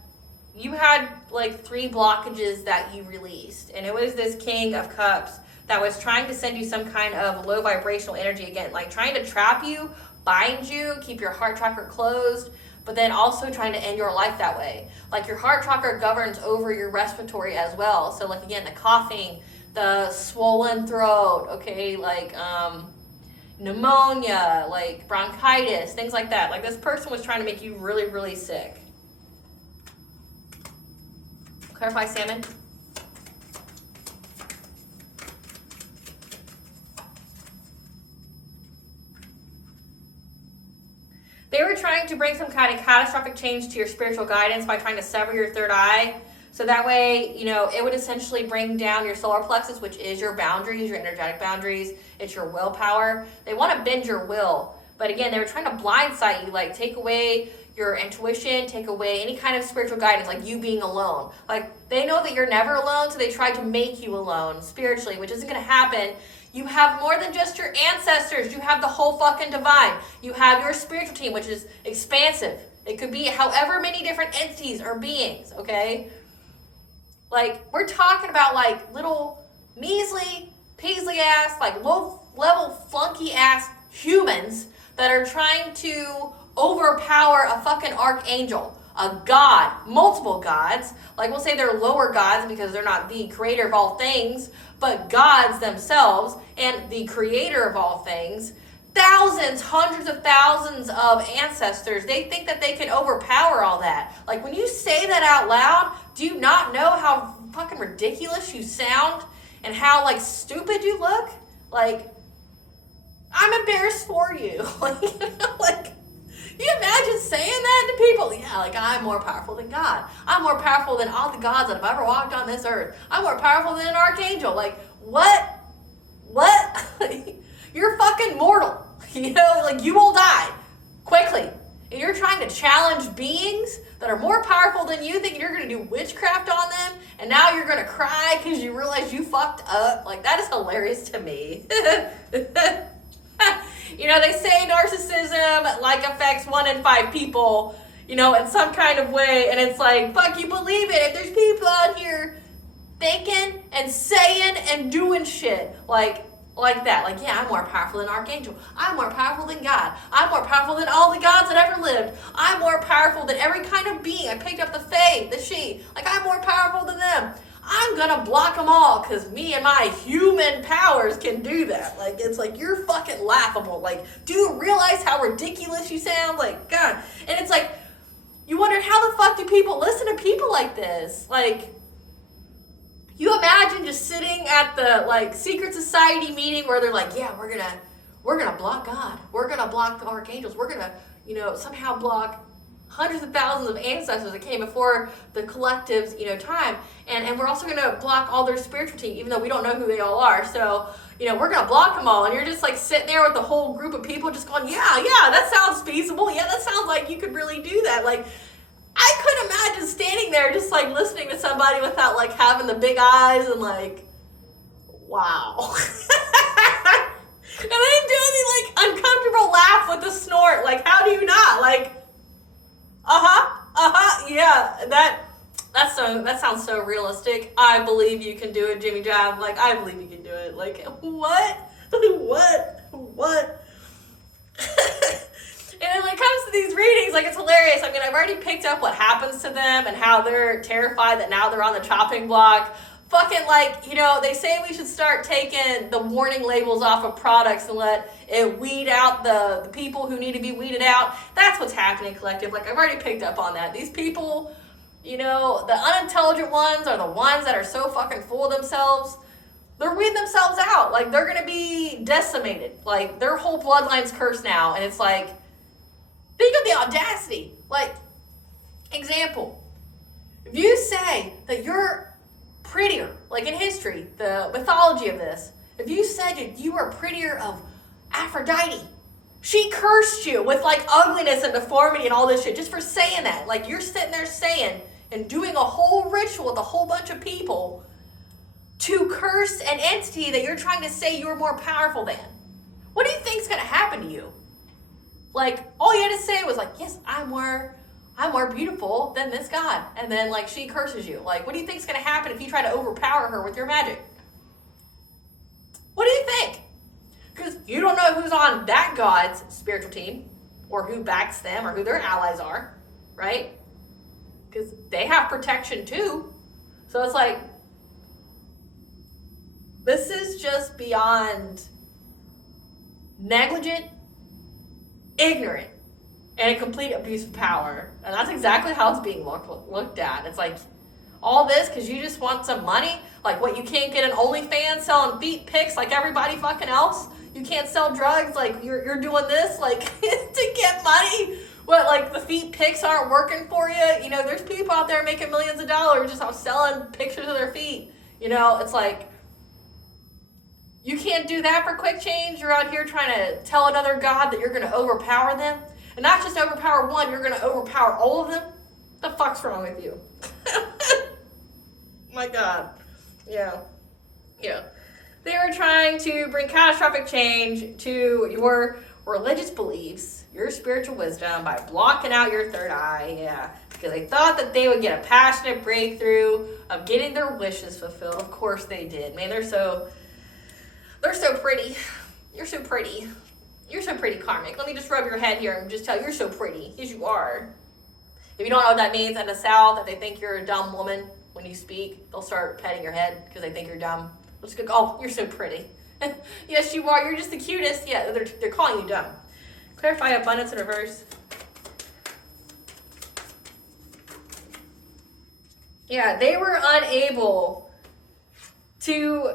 you had like 3 blockages that you released, and it was this King of Cups that was trying to send you some kind of low vibrational energy again, like trying to trap you, bind you, keep your heart chakra closed, but then also trying to end your life that way. Like your heart chakra governs over your respiratory as well. So like again, the coughing, the swollen throat, okay, like pneumonia, like bronchitis, things like that. Like this person was trying to make you really, really sick. Clarify salmon. They they were trying to bring some kind of catastrophic change to your spiritual guidance by trying to sever your third eye. So that way, you know, it would essentially bring down your solar plexus, which is your boundaries, your energetic boundaries. It's your willpower. They want to bend your will. But again, they were trying to blindside you, like take away your intuition, take away any kind of spiritual guidance, like you being alone. Like, they know that you're never alone, so they try to make you alone spiritually, which isn't going to happen. You have more than just your ancestors. You have the whole fucking divine. You have your spiritual team, which is expansive. It could be however many different entities or beings, okay? Like, we're talking about, like, little measly, paisley-ass, like, low-level, flunky-ass humans that are trying to overpower a fucking archangel, a god, multiple gods. Like, we'll say they're lower gods because they're not the creator of all things, but gods themselves and the creator of all things. Thousands, hundreds of thousands of ancestors. They think that they can overpower all that. Like, when you say that out loud, do you not know how fucking ridiculous you sound and how, like, stupid you look? Like, I'm embarrassed for you. Like, you imagine saying that to people? Yeah, like, I'm more powerful than God. I'm more powerful than all the gods that have ever walked on this earth. I'm more powerful than an archangel. Like, what? You're fucking mortal. You know, like, you will die quickly. And you're trying to challenge beings that are more powerful than you, thinking you're going to do witchcraft on them, and now you're going to cry because you realize you fucked up. Like, that is hilarious to me. You know, they say narcissism, like, affects 1 in 5 people, you know, in some kind of way, and it's like, fuck, you believe it. If there's people out here thinking and saying and doing shit like that, like, yeah, I'm more powerful than Archangel. I'm more powerful than God. I'm more powerful than all the gods that ever lived. I'm more powerful than every kind of being. I picked up the Fae, the She. Like, I'm more powerful than them. I'm gonna block them all because me and my human powers can do that. Like, it's like, you're fucking laughable. Like, do you realize how ridiculous you sound? Like, God. And it's like, you wonder, how the fuck do people listen to people like this? Like, you imagine just sitting at the, like, secret society meeting where they're like, yeah, we're gonna block God. We're gonna block the archangels. We're gonna, you know, somehow block hundreds of thousands of ancestors that came before the collective's, you know, time. And we're also gonna block all their spiritual team, even though we don't know who they all are. So, you know, we're gonna block them all. And you're just, like, sitting there with the whole group of people just going, yeah, that sounds feasible. Yeah, that sounds like you could really do that. Like, I couldn't imagine standing there just, like, listening to somebody without, like, having the big eyes and, like, wow. And then doing the, like, uncomfortable laugh with the snort. Like, how do you not? Like, yeah, that sounds so realistic. I believe you can do it, Jimmy Jam. Like, I believe you can do it. Like, what? And when it comes to these readings, like, it's hilarious. I mean, I've already picked up what happens to them and how they're terrified that now they're on the chopping block. Fucking, like, you know, they say we should start taking the warning labels off of products and let it weed out the people who need to be weeded out. That's what's happening, collective. Like, I've already picked up on that. These people, you know, the unintelligent ones are the ones that are so fucking full of themselves. They're weeding themselves out. Like, they're gonna be decimated. Like, their whole bloodline's cursed now. And it's like, think of the audacity. Like, example, if you say that you're prettier, like in history, the mythology of this, if you said you were prettier of Aphrodite, she cursed you with, like, ugliness and deformity and all this shit just for saying that. Like, you're sitting there saying and doing a whole ritual with a whole bunch of people to curse an entity that you're trying to say you're more powerful than. What do you think's gonna happen to you? Like, all you had to say was, like, yes, I'm more beautiful than this god. And then, like, she curses you. Like, what do you think's gonna happen if you try to overpower her with your magic? What do you think? Because you don't know who's on that god's spiritual team, or who backs them, or who their allies are, right? Because they have protection too. So it's like, this is just beyond negligent, ignorant, and a complete abuse of power. And that's exactly how it's being looked at. It's like, all this because you just want some money? Like, what, you can't get an OnlyFans selling feet pics like everybody fucking else? You can't sell drugs like you're doing this, like, to get money? What, like the feet pics aren't working for you? You know, there's people out there making millions of dollars just off selling pictures of their feet. You know, it's like, you can't do that for quick change. You're out here trying to tell another God that you're going to overpower them. And not just overpower one, you're going to overpower all of them. The fuck's wrong with you? My God. Yeah. They were trying to bring catastrophic change to your religious beliefs, your spiritual wisdom, by blocking out your third eye. Yeah. Because they thought that they would get a passionate breakthrough of getting their wishes fulfilled. Of course they did. Man, they're so pretty. You're so pretty. You're so pretty, Karmic. Let me just rub your head here and just tell you, you're so pretty. Yes, you are. If you don't know what that means, in the South, if they think you're a dumb woman when you speak, they'll start petting your head because they think you're dumb. They'll just go, oh, you're so pretty. Yes, you are. You're just the cutest. Yeah, they're calling you dumb. Clarify abundance in reverse. Yeah, they were unable to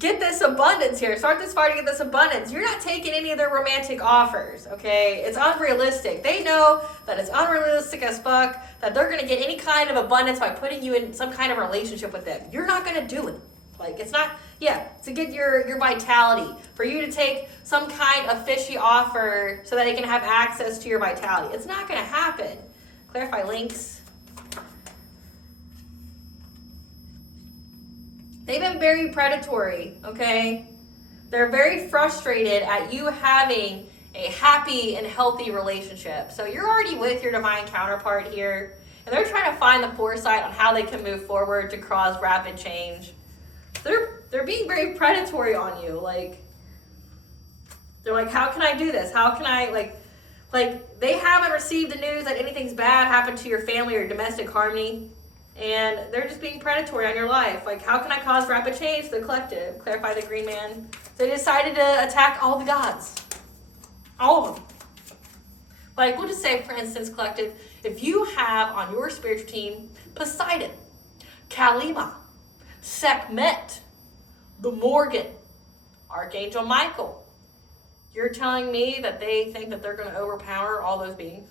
get this abundance here. Start this fire to get this abundance. You're not taking any of their romantic offers, okay? It's unrealistic. They know that it's unrealistic as fuck, that they're going to get any kind of abundance by putting you in some kind of relationship with them. You're not going to do it. Like, it's not, to get your vitality. For you to take some kind of fishy offer so that they can have access to your vitality. It's not going to happen. Clarify links. They've been very predatory, okay? They're very frustrated at you having a happy and healthy relationship. So you're already with your divine counterpart here, and they're trying to find the foresight on how they can move forward to cause rapid change. They're being very predatory on you. Like, they're like, how can I do this? How can I, like they haven't received the news that anything's bad happened to your family or domestic harmony. And they're just being predatory on your life. Like, how can I cause rapid change? The collective. Clarify the green man. They decided to attack all the gods. All of them. Like, we'll just say, for instance, collective, if you have on your spiritual team Poseidon, Kalima, Sekhmet, the Morgan, Archangel Michael, you're telling me that they think that they're going to overpower all those beings?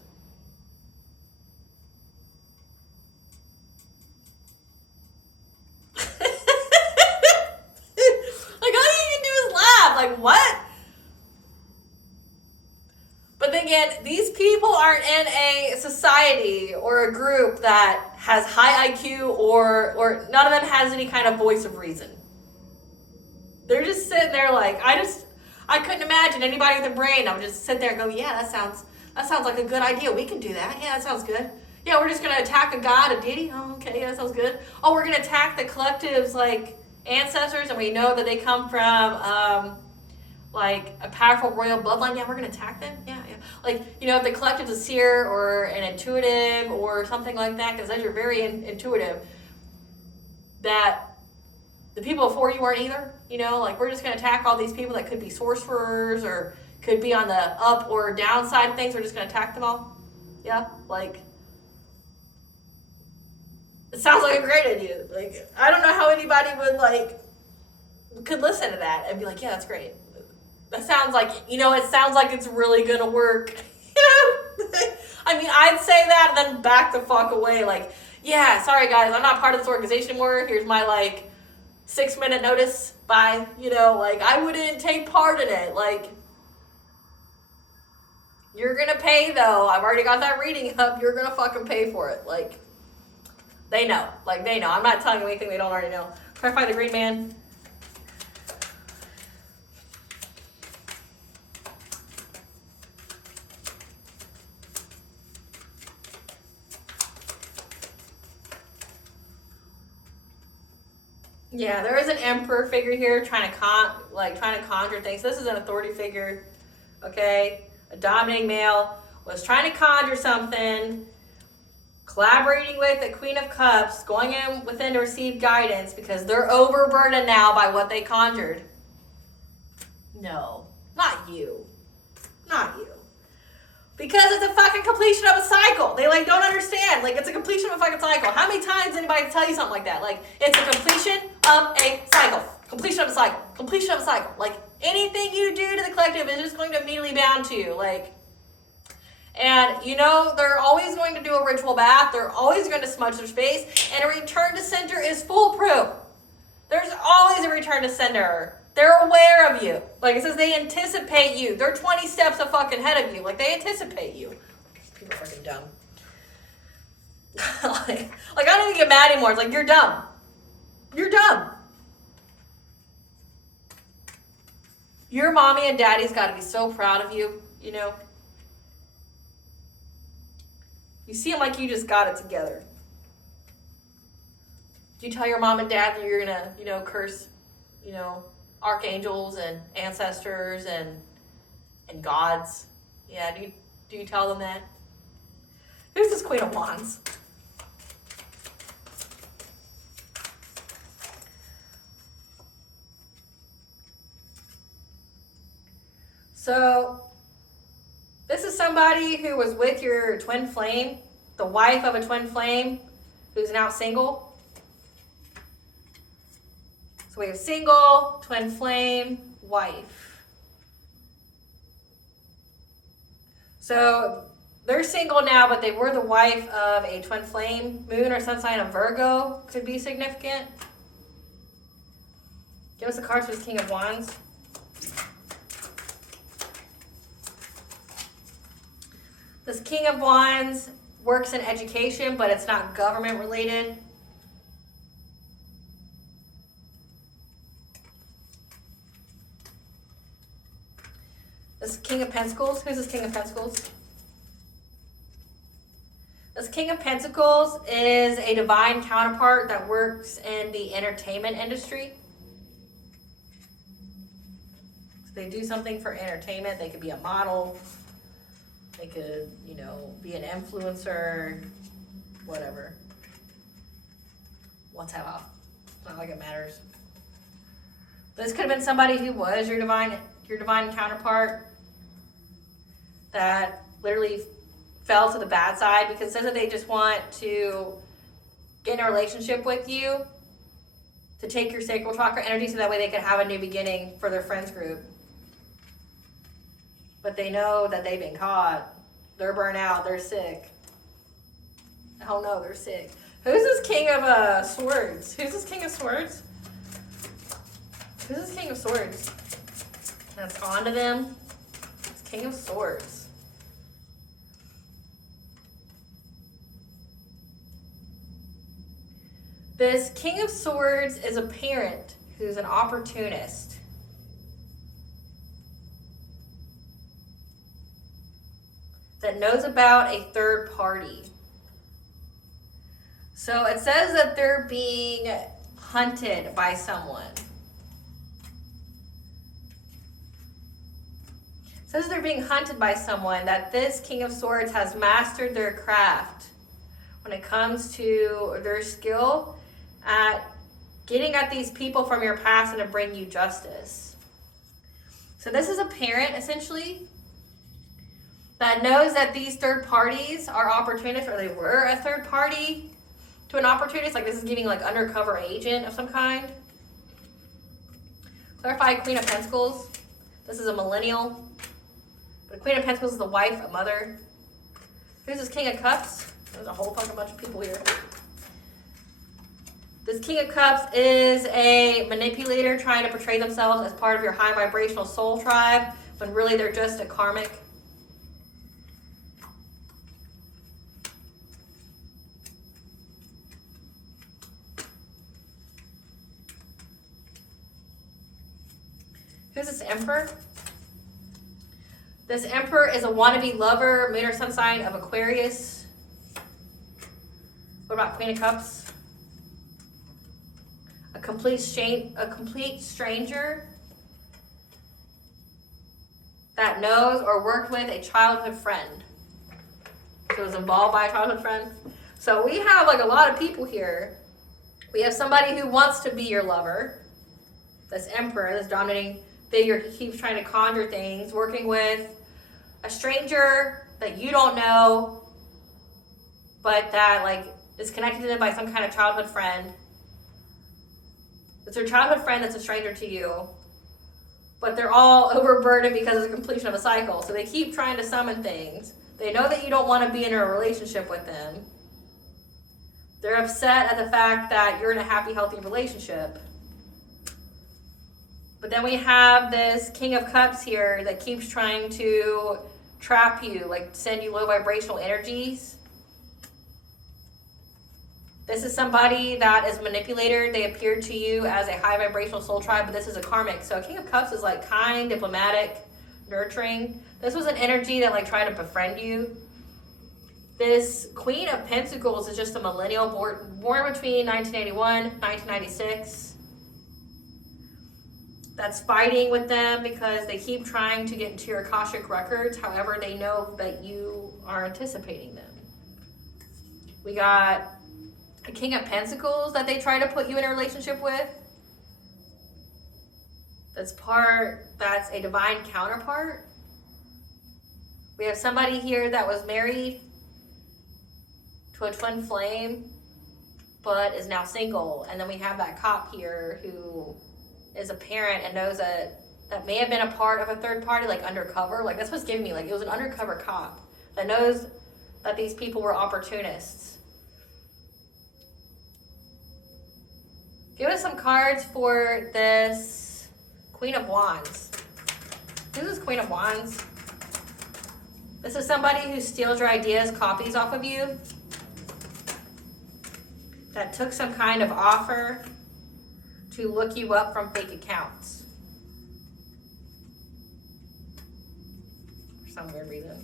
Like, what? But then again, these people aren't in a society or a group that has high IQ or none of them has any kind of voice of reason. They're just sitting there like, I couldn't imagine anybody with a brain. I would just sit there and go, yeah, that sounds like a good idea. We can do that. Yeah, that sounds good. Yeah, we're just going to attack a god, a deity. Oh, okay, yeah, that sounds good. Oh, we're going to attack the collective's, like, ancestors, and we know that they come from, like, a powerful royal bloodline. Yeah, we're going to attack them. Yeah. Like, you know, if the collective's a seer or an intuitive or something like that, because you're very intuitive, that the people before you weren't either, you know, like, we're just going to attack all these people that could be sorcerers or could be on the up or down side of things. We're just going to attack them all. Yeah, like, it sounds like a great idea. Like, I don't know how anybody would, like, could listen to that and be like, yeah, that's great. That sounds like, you know, it sounds like it's really going to work. You know? I mean, I'd say that and then back the fuck away. Like, yeah, sorry guys, I'm not part of this organization anymore. Here's my, like, 6-minute notice. Bye. You know, like, I wouldn't take part in it. Like, you're going to pay, though. I've already got that reading up. You're going to fucking pay for it. Like, they know. Like, they know. I'm not telling you anything they don't already know. Clarify the green man. Yeah, there is an emperor figure here trying to conjure things. This is an authority figure, okay? A dominating male was trying to conjure something, collaborating with the Queen of Cups, going in within to receive guidance because they're overburdened now by what they conjured. No, not you. Not you. Because it's a fucking completion of a cycle. They, like, don't understand. Like, it's a completion of a fucking cycle. How many times anybody tell you something like that? Like, it's a completion of a cycle. Completion of a cycle. Completion of a cycle. Like, anything you do to the collective is just going to immediately bound to you. Like, And you know, they're always going to do a ritual bath. They're always going to smudge their space. And a return to sender is foolproof. There's always a return to sender. They're aware of you. Like it says, they anticipate you. They're 20 steps a fucking ahead of you. Like they anticipate you. People are fucking dumb. like I don't even get mad anymore. It's like, you're dumb. You're dumb. Your mommy and daddy's got to be so proud of you, you know. You seem like you just got it together. Do you tell your mom and dad that you're going to, you know, curse, you know, archangels and ancestors and gods? Yeah, do you tell them that? Who's this Queen of Wands? So, this is somebody who was with your twin flame, the wife of a twin flame, who's now single. So we have single, twin flame, wife. So they're single now, but they were the wife of a twin flame. Moon or sun sign of Virgo could be significant. Give us the cards for this King of Wands. This King of Wands works in education, but it's not government related. This King of Pentacles. Who's this King of Pentacles? This King of Pentacles is a divine counterpart that works in the entertainment industry. So they do something for entertainment. They could be a model. They could, you know, be an influencer, whatever. Whatever. It's not like it matters. This could have been somebody who was your divine counterpart that literally fell to the bad side, because it says that they just want to get in a relationship with you to take your sacral chakra energy so that way they can have a new beginning for their friends group. But they know that they've been caught. They're burnt out. They're sick. Oh no, they're sick. Who's this King of Swords? Who's this King of Swords? Who's this King of Swords? That's on to them. It's King of Swords. This King of Swords is a parent who's an opportunist. That knows about a third party. So it says that they're being hunted by someone. It says they're being hunted by someone, that this King of Swords has mastered their craft when it comes to their skill at getting at these people from your past and to bring you justice. So this is a parent, essentially, that knows that these third parties are opportunists, or they were a third party to an opportunist. Like this is giving like undercover agent of some kind. Clarify Queen of Pentacles. This is a millennial. But Queen of Pentacles is the wife, a mother. Who's this King of Cups? There's a whole fucking bunch of people here. This King of Cups is a manipulator trying to portray themselves as part of your high vibrational soul tribe, when really they're just a karmic. Who's this Emperor? This Emperor is a wannabe lover, moon or sun sign of Aquarius. What about Queen of Cups? A complete stranger that knows or worked with a childhood friend. So was involved by a childhood friend. So we have like a lot of people here. We have somebody who wants to be your lover. This Emperor, this dominating figure, he keeps trying to conjure things, working with a stranger that you don't know, but that like is connected to them by some kind of childhood friend. It's your childhood friend that's a stranger to you, but they're all overburdened because of the completion of a cycle. So they keep trying to summon things They know that you don't want to be in a relationship with them. They're upset at the fact that you're in a happy, healthy relationship. But then we have this King of Cups here that keeps trying to trap you, like send you low vibrational energies. This is somebody that is a manipulator. They appear to you as a high vibrational soul tribe, but this is a karmic. So King of Cups is like kind, diplomatic, nurturing. This was an energy that like tried to befriend you. This Queen of Pentacles is just a millennial born between 1981 and 1996. That's fighting with them because they keep trying to get into your Akashic records. However, they know that you are anticipating them. We got a King of Pentacles that they try to put you in a relationship with. That's a divine counterpart. We have somebody here that was married to a twin flame, but is now single. And then we have that cop here who is a parent and knows that may have been a part of a third party, like Undercover. Like that's what's giving me, like it was an undercover cop that knows that these people were opportunists. Give us some cards for this Queen of Wands. Who's this Queen of Wands? This is somebody who steals your ideas, copies off of you, that took some kind of offer to look you up from fake accounts for some weird reason.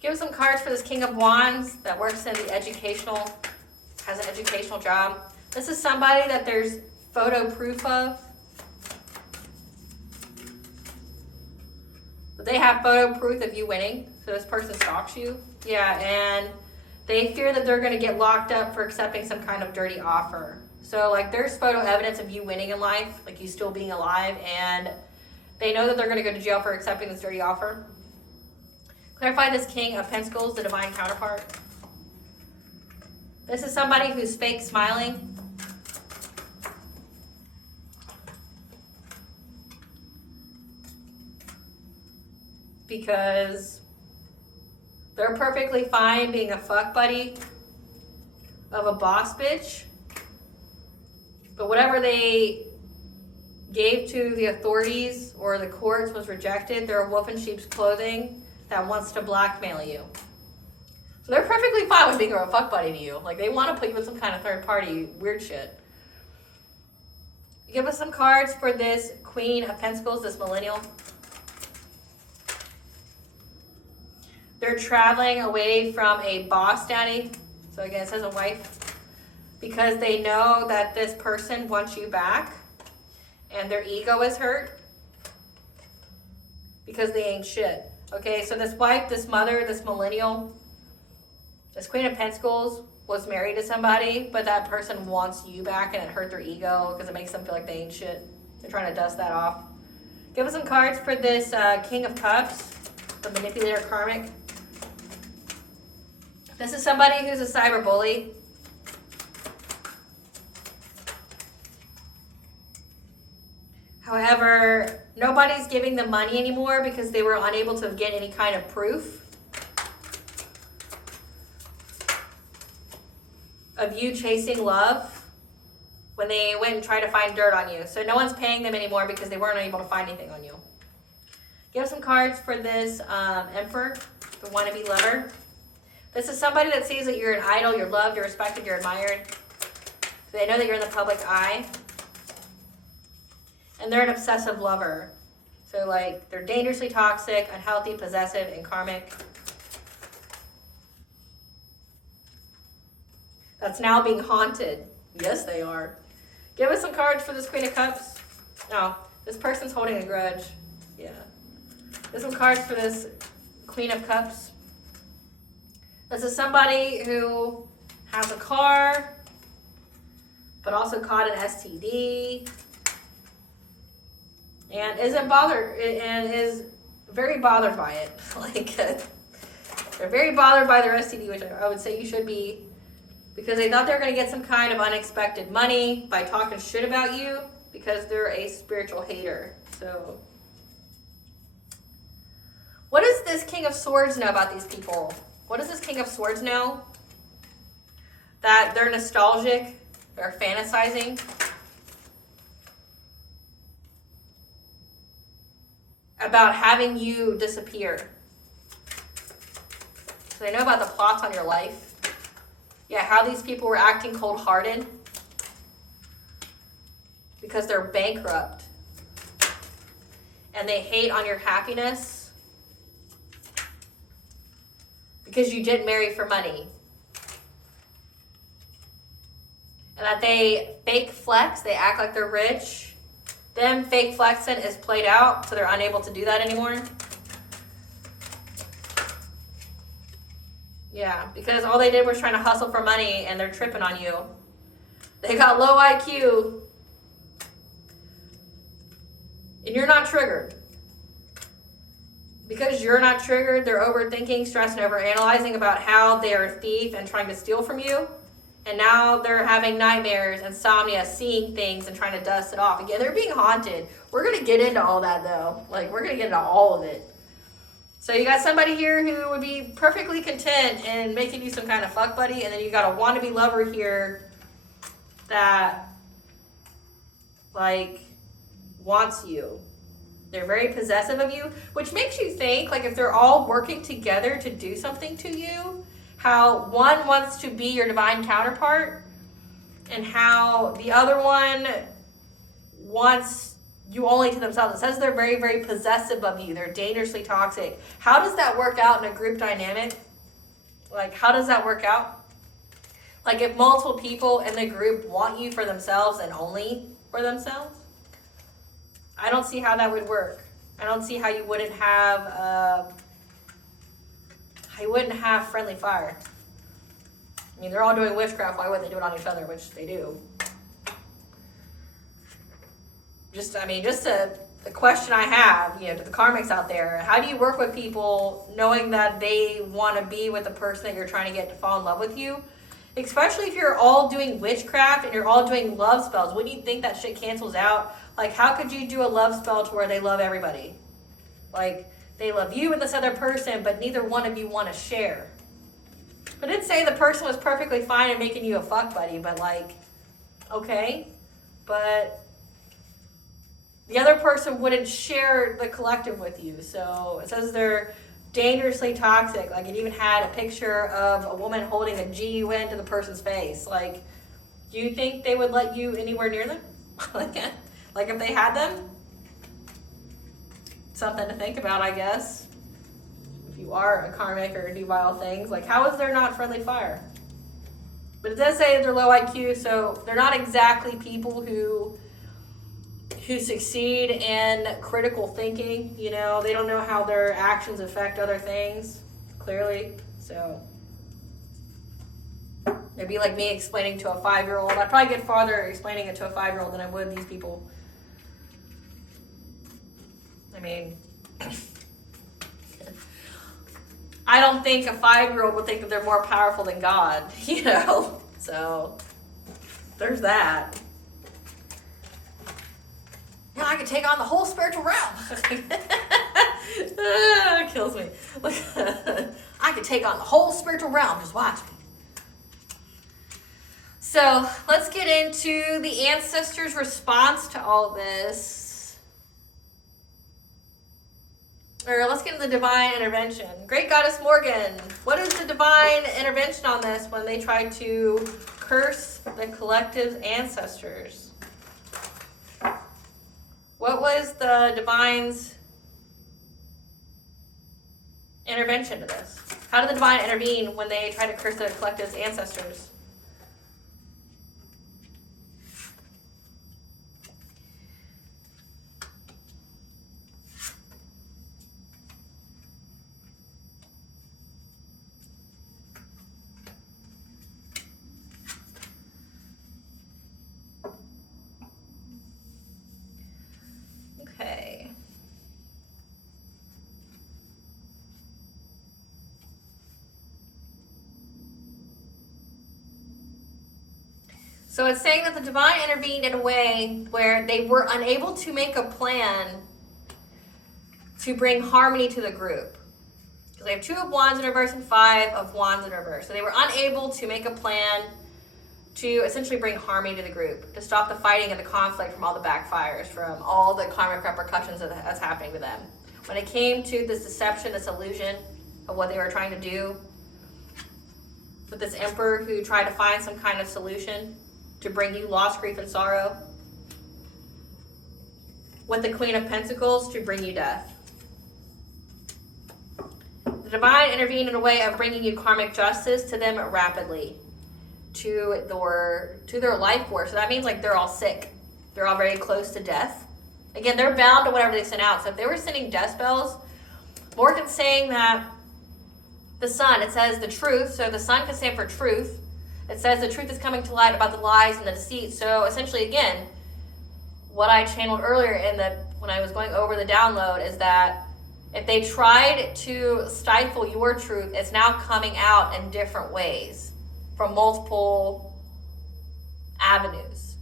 Give us some cards for this King of Wands that works in the has an educational job. This is somebody that there's photo proof of. They have photo proof of you winning, so this person stalks you. Yeah, and they fear that they're going to get locked up for accepting some kind of dirty offer. So, like, there's photo evidence of you winning in life, like you still being alive, and they know that they're going to go to jail for accepting this dirty offer. Clarify this King of Pentacles, the divine counterpart. This is somebody who's fake smiling. Because they're perfectly fine being a fuck buddy of a boss bitch. But whatever they gave to the authorities or the courts was rejected. They're a wolf in sheep's clothing that wants to blackmail you. So they're perfectly fine with being a fuck buddy to you. Like they want to put you in some kind of third party weird shit. Give us some cards for this Queen of Pentacles, this millennial. They're traveling away from a boss daddy. So again, it says a wife. Because they know that this person wants you back. And their ego is hurt. Because they ain't shit. Okay, so this wife, this mother, this millennial, this Queen of Pentacles was married to somebody. But that person wants you back and it hurt their ego. Because it makes them feel like they ain't shit. They're trying to dust that off. Give us some cards for this King of Cups. The manipulator Karmic. This is somebody who's a cyber bully. However, nobody's giving them money anymore because they were unable to get any kind of proof of you chasing love when they went and tried to find dirt on you. So no one's paying them anymore because they weren't able to find anything on you. Give some cards for this Emperor, the wannabe lover. This is somebody that sees that you're an idol, you're loved, you're respected, you're admired. They know that you're in the public eye. And they're an obsessive lover. So like they're dangerously toxic, unhealthy, possessive, and karmic. That's now being haunted. Yes, they are. Give us some cards for this Queen of Cups. No, this person's holding a grudge. Yeah. Give some cards for this Queen of Cups. This is somebody who has a car, but also caught an STD, and isn't bothered, and is very bothered by it. Like, they're very bothered by their STD, which I would say you should be because they thought they were going to get some kind of unexpected money by talking shit about you because they're a spiritual hater. So, what does this King of Swords know about these people? What does this King of Swords know? That they're nostalgic, they're fantasizing. About having you disappear. So they know about the plots on your life. Yeah, how these people were acting cold-hearted. Because they're bankrupt. And they hate on your happiness. Because you didn't marry for money. And that they fake flex, they act like they're rich. Them fake flexing is played out, so they're unable to do that anymore. Yeah, because all they did was trying to hustle for money and they're tripping on you. They got low IQ. And you're not triggered. Because you're not triggered, they're overthinking, stressing, overanalyzing about how they're a thief and trying to steal from you. And now they're having nightmares, insomnia, seeing things and trying to dust it off. Again, they're being haunted. We're going to get into all that, though. Like, we're going to get into all of it. So you got somebody here who would be perfectly content in making you some kind of fuck buddy. And then you got a wannabe lover here that, like, wants you. They're very possessive of you, which makes you think, like, if they're all working together to do something to you, how one wants to be your divine counterpart and how the other one wants you only to themselves. It says they're very, very possessive of you. They're dangerously toxic. How does that work out in a group dynamic? Like, how does that work out? Like, if multiple people in the group want you for themselves and only for themselves? I don't see how that would work. I don't see how you wouldn't have friendly fire. I mean, they're all doing witchcraft. Why wouldn't they do it on each other? Which they do. The question I have, to the karmics out there, how do you work with people knowing that they want to be with the person that you're trying to get to fall in love with you? Especially if you're all doing witchcraft and you're all doing love spells. Wouldn't you think that shit cancels out? Like, how could you do a love spell to where they love everybody? Like, they love you and this other person, but neither one of you want to share. But it didn't say the person was perfectly fine in making you a fuck buddy, but like, okay. But the other person wouldn't share the collective with you. So it says they're dangerously toxic. Like, it even had a picture of a woman holding a GUN to the person's face. Like, do you think they would let you anywhere near them? Like if they had them? Something to think about, I guess. If you are a karmic or do vile things, like, how is there not friendly fire? But it does say they're low IQ, so they're not exactly people who succeed in critical thinking. They don't know how their actions affect other things, clearly. So it'd be like me explaining to a 5-year-old. I'd probably get farther explaining it to a 5-year-old than I would these people. I mean, I don't think a 5-year-old would think that they're more powerful than God, So there's that. I could take on the whole spiritual realm. It kills me. I could take on the whole spiritual realm. Just watch me. So let's get into the ancestors' response to all this. Or let's get into the divine intervention. Great Goddess Morgan, what is the divine intervention on this when they try to curse the collective's ancestors? What was the divine's intervention to this? How did the divine intervene when they try to curse the collective's ancestors? Okay. So it's saying that the divine intervened in a way where they were unable to make a plan to bring harmony to the group. Because they have 2 of Wands in reverse and 5 of Wands in reverse. So they were unable to make a plan to essentially bring harmony to the group, to stop the fighting and the conflict from all the backfires, from all the karmic repercussions that's happening to them. When it came to this deception, this illusion of what they were trying to do, with this emperor who tried to find some kind of solution to bring you loss, grief, and sorrow, with the Queen of Pentacles to bring you death. The divine intervened in a way of bringing you karmic justice to them rapidly, to their life force. So that means like they're all sick. They're all very close to death. Again, they're bound to whatever they sent out. So if they were sending death spells, Morgan's saying that the sun, it says the truth. So the sun can stand for truth. It says the truth is coming to light about the lies and the deceit. So essentially, again, what I channeled earlier when I was going over the download is that if they tried to stifle your truth, it's now coming out in different ways from multiple avenues.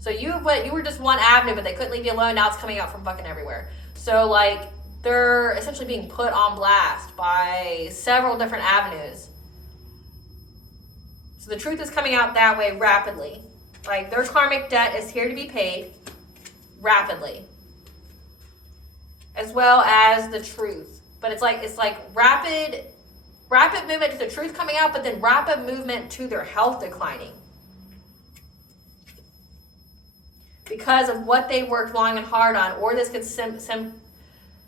So you were just one avenue, but they couldn't leave you alone. Now it's coming out from fucking everywhere. So like they're essentially being put on blast by several different avenues. So the truth is coming out that way rapidly. Like their karmic debt is here to be paid rapidly, as well as the truth. But it's like rapid movement to the truth coming out, but then rapid movement to their health declining, because of what they worked long and hard on. Or this could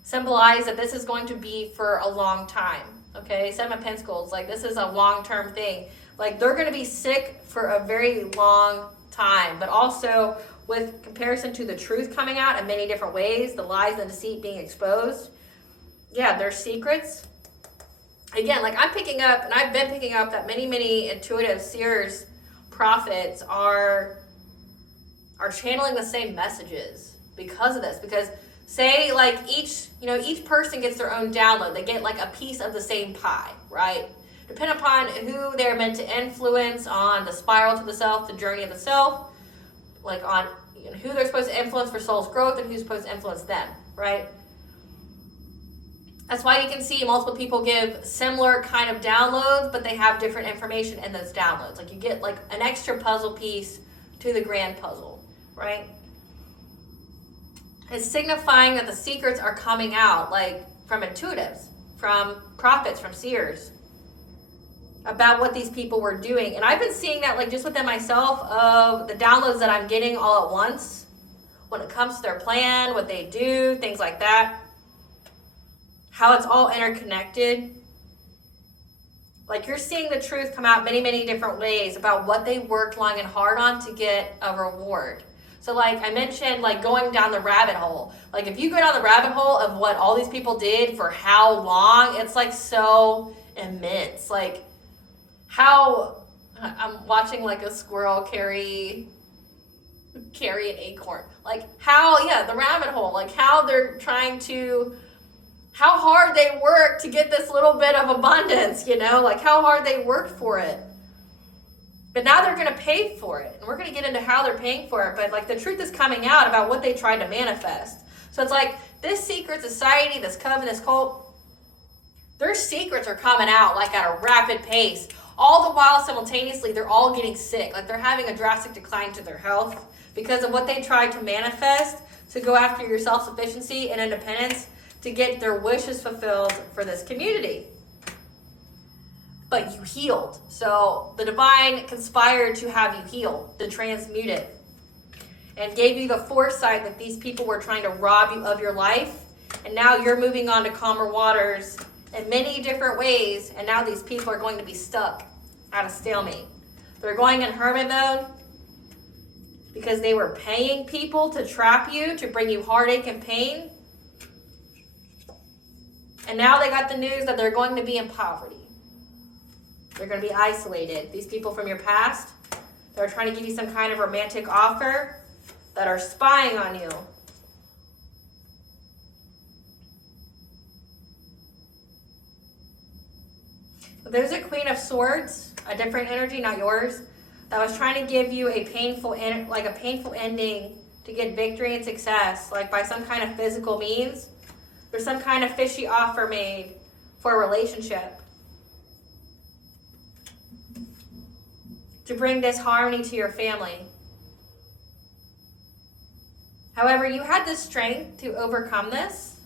symbolize that this is going to be for a long time. Okay, 7 of Pentacles, like this is a long-term thing. Like they're going to be sick for a very long time, but also with comparison to the truth coming out in many different ways, the lies and deceit being exposed. Yeah, their secrets. Again, like I'm picking up, and I've been picking up, that many intuitive seers, prophets are channeling the same messages because of this. Because say like each person gets their own download. They get like a piece of the same pie, right? Depending upon who they're meant to influence on the spiral to the self, the journey of the self, like on who they're supposed to influence for soul's growth and who's supposed to influence them, right? That's why you can see multiple people give similar kind of downloads, but they have different information in those downloads. Like you get like an extra puzzle piece to the grand puzzle, right? It's signifying that the secrets are coming out, like from intuitives, from prophets, from seers, about what these people were doing. And I've been seeing that like just within myself, of the downloads that I'm getting all at once when it comes to their plan, what they do, things like that, how it's all interconnected. Like you're seeing the truth come out many different ways about what they worked long and hard on to get a reward. So like I mentioned, like going down the rabbit hole. Like if you go down the rabbit hole of what all these people did for how long, it's like so immense. Like how I'm watching like a squirrel carry an acorn. Like how, the rabbit hole, like how they're trying to, how hard they work to get this little bit of abundance, like how hard they worked for it. But now they're going to pay for it. And we're going to get into how they're paying for it. But like the truth is coming out about what they tried to manifest. So it's like this secret society, this coven, this cult, their secrets are coming out like at a rapid pace. All the while simultaneously, they're all getting sick. Like they're having a drastic decline to their health because of what they tried to manifest to go after your self-sufficiency and independence to get their wishes fulfilled for this community. But you healed. So the divine conspired to have you heal, to transmute it, and gave you the foresight that these people were trying to rob you of your life. And now you're moving on to calmer waters in many different ways. And now these people are going to be stuck at a stalemate. They're going in hermit mode because they were paying people to trap you, to bring you heartache and pain. And now they got the news that they're going to be in poverty. They're going to be isolated. These people from your past, they're trying to give you some kind of romantic offer, that are spying on you. There's a Queen of Swords, a different energy, not yours. that was trying to give you a painful ending to get victory and success, like by some kind of physical means. There's some kind of fishy offer made for a relationship to bring disharmony to your family. However, you had the strength to overcome this.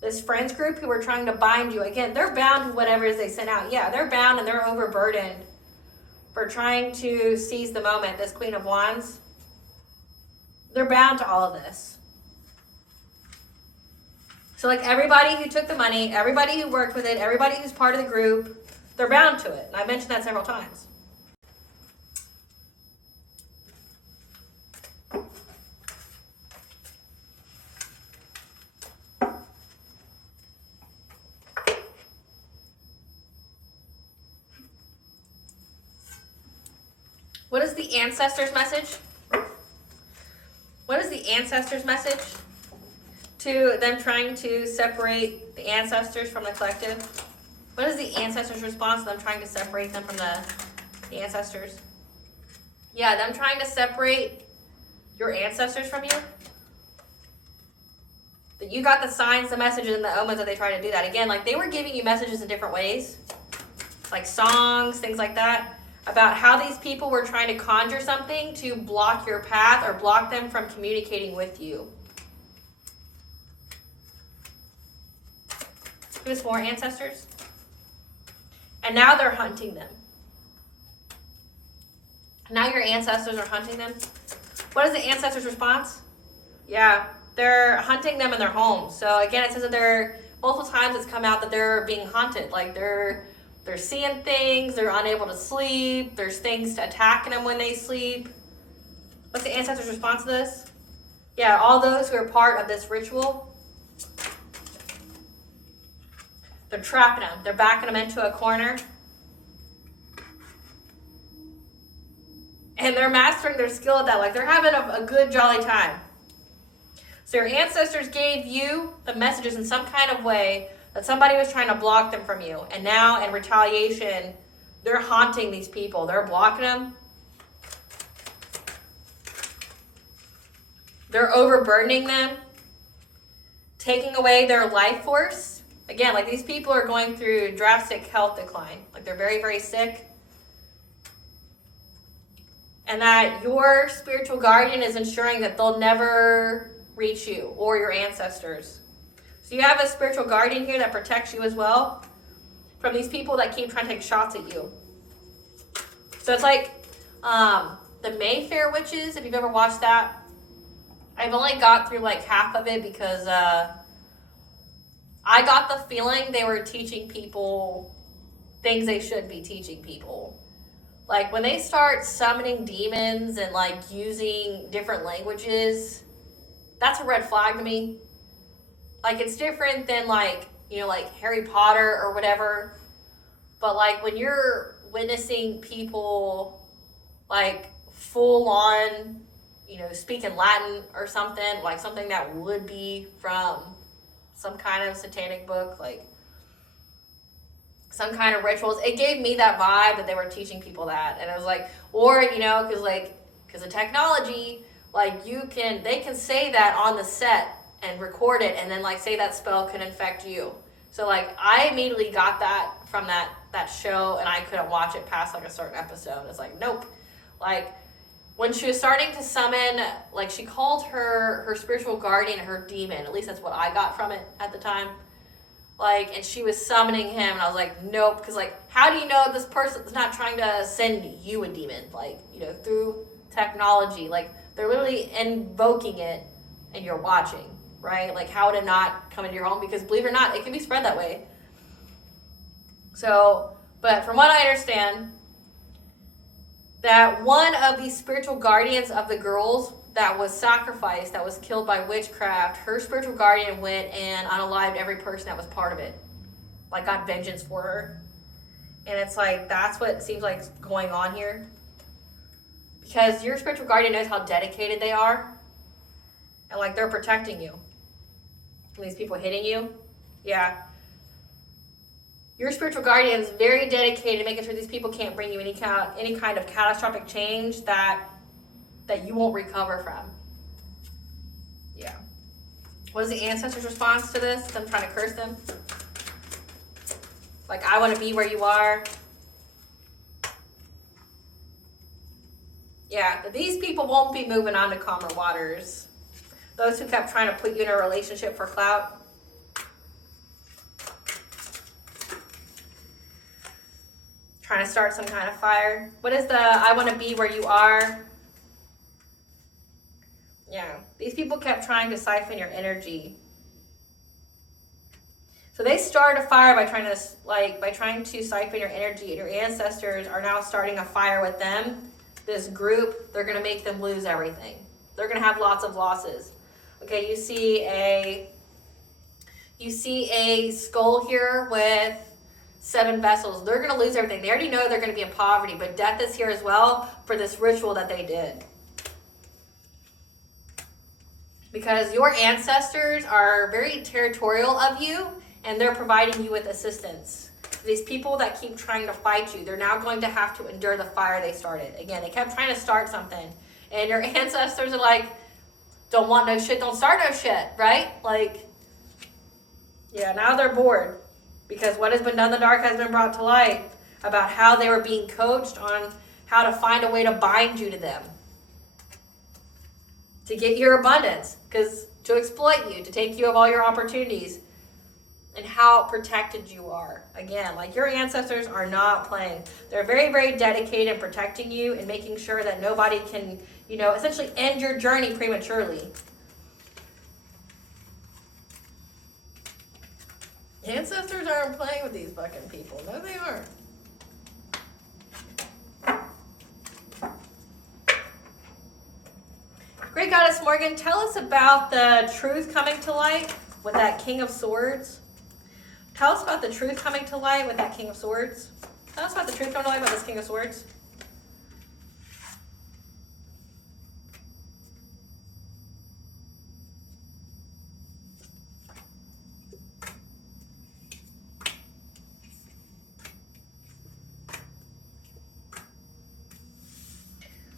This friends group who were trying to bind you, again, they're bound to whatever it is they sent out. Yeah, they're bound and they're overburdened for trying to seize the moment. This Queen of Wands, they're bound to all of this. So like everybody who took the money, everybody who worked with it, everybody who's part of the group, they're bound to it. And I mentioned that several times. What is the ancestors' message? What is the ancestors' message to them trying to separate the ancestors from the collective? What is the ancestors' response to them trying to separate them from the ancestors? Yeah, them trying to separate your ancestors from you. That you got the signs, the messages, and the omens that they try to do that. Again, like they were giving you messages in different ways. Like songs, things like that. About how these people were trying to conjure something to block your path or block them from communicating with you. Give us more ancestors. And now they're hunting them. Now your ancestors are hunting them. What is the ancestors' response? Yeah, they're hunting them in their homes. So again, it says that they're, multiple times it's come out that they're being hunted. Like they're seeing things, they're unable to sleep, there's things attacking them when they sleep. What's the ancestors' response to this? Yeah, all those who are part of this ritual, they're trapping them, they're backing them into a corner. And they're mastering their skill at that, like they're having a good jolly time. So your ancestors gave you the messages in some kind of way that somebody was trying to block them from you. And now, in retaliation, they're haunting these people. They're blocking them. They're overburdening them. Taking away their life force. Again, like these people are going through drastic health decline. Like they're very, very sick. And that your spiritual guardian is ensuring that they'll never reach you or your ancestors. So you have a spiritual guardian here that protects you as well from these people that keep trying to take shots at you. So it's like the Mayfair witches, if you've ever watched that. I've only got through like half of it because I got the feeling they were teaching people things they shouldn't be teaching people. Like when they start summoning demons and like using different languages, that's a red flag to me. Like, it's different than, like, you know, like Harry Potter or whatever. But, like, when you're witnessing people, like, full on, you know, speaking Latin or something, like something that would be from some kind of satanic book, like, some kind of rituals, it gave me that vibe that they were teaching people that. And I was like, or, you know, because of technology, like, they can say that on the set and record it and then like say that spell can infect you. So like I immediately got that from that show and I couldn't watch it past like a certain episode. It's like, nope. Like when she was starting to summon, like she called her spiritual guardian her demon. At least that's what I got from it at the time. Like, and she was summoning him and I was like, nope. Because like, how do you know this person's not trying to send you a demon? Like, you know, through technology, like they're literally invoking it and you're watching. Right? Like, how would it not come into your home? Because believe it or not, it can be spread that way. So, but from what I understand, that one of these spiritual guardians of the girls that was sacrificed, that was killed by witchcraft, her spiritual guardian went and unalived every person that was part of it. Like, got vengeance for her. And it's like, that's what seems like going on here. Because your spiritual guardian knows how dedicated they are. And like, they're protecting you. These people hitting you, yeah. Your spiritual guardian is very dedicated to making sure these people can't bring you any kind of catastrophic change that you won't recover from. Yeah. What is the ancestors' response to this? Them trying to curse them? Like, I want to be where you are. Yeah, but these people won't be moving on to calmer waters. Those who kept trying to put you in a relationship for clout. Trying to start some kind of fire. What is the I want to be where you are? Yeah, these people kept trying to siphon your energy. So they started a fire by trying to siphon your energy, and your ancestors are now starting a fire with them. This group, they're going to make them lose everything. They're going to have lots of losses. Okay, you see a skull here with 7 vessels. They're going to lose everything. They already know they're going to be in poverty, but death is here as well for this ritual that they did. Because your ancestors are very territorial of you, and they're providing you with assistance. These people that keep trying to fight you, they're now going to have to endure the fire they started. Again, they kept trying to start something. And your ancestors are like, don't want no shit, don't start no shit, right? Like, yeah, now they're bored. Because what has been done in the dark has been brought to light about how they were being coached on how to find a way to bind you to them. To get your abundance. Because to exploit you, to take you of all your opportunities. And how protected you are. Again, like your ancestors are not playing. They're very, very dedicated in protecting you and making sure that nobody can, essentially end your journey prematurely. Ancestors aren't playing with these fucking people. No, they aren't. Great Goddess Morgan, tell us about the truth coming to light with that King of Swords. Tell us about the truth coming to light with that King of Swords. Tell us about the truth coming to light about this King of Swords.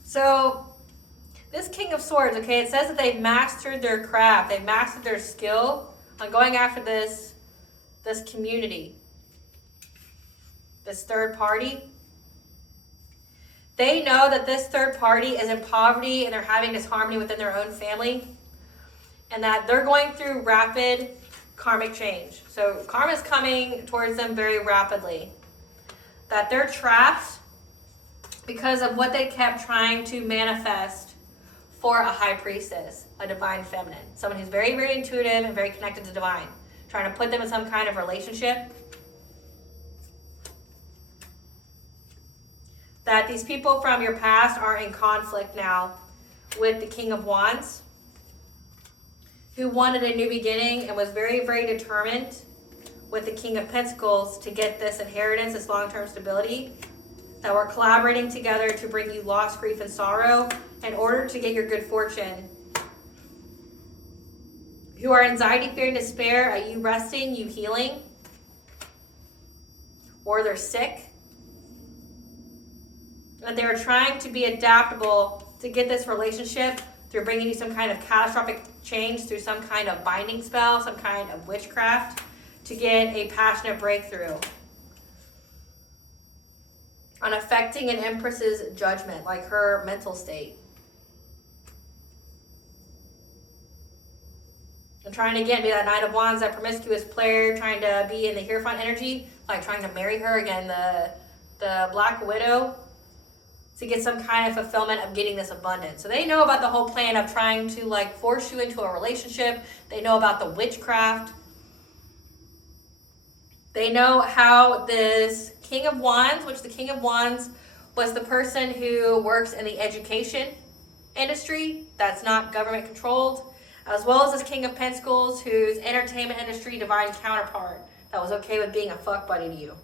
So, this King of Swords, okay, it says that they've mastered their craft. They've mastered their skill on going after this community, this third party. They know that this third party is in poverty and they're having disharmony within their own family, and that they're going through rapid karmic change. So karma is coming towards them very rapidly. That they're trapped because of what they kept trying to manifest for a high priestess, a divine feminine, someone who's very, very intuitive and very connected to divine. Trying to put them in some kind of relationship. That these people from your past are in conflict now with the King of Wands, who wanted a new beginning and was very, very determined with the King of Pentacles to get this inheritance, this long-term stability. That we're collaborating together to bring you loss, grief, and sorrow in order to get your good fortune. Who are anxiety, fear, and despair. Are you resting? You healing? Or they're sick? And they're trying to be adaptable to get this relationship through bringing you some kind of catastrophic change, through some kind of binding spell, some kind of witchcraft, to get a passionate breakthrough. On affecting an empress's judgment, like her mental state. And trying to, again, be that Knight of Wands, that promiscuous player, trying to be in the Hierophant energy, like trying to marry her, again, the Black Widow, to get some kind of fulfillment of getting this abundance. So they know about the whole plan of trying to, force you into a relationship. They know about the witchcraft. They know how this King of Wands, which the King of Wands was the person who works in the education industry that's not government controlled, as well as this King of Pentacles, whose entertainment industry divine counterpart that was okay with being a fuck buddy to you.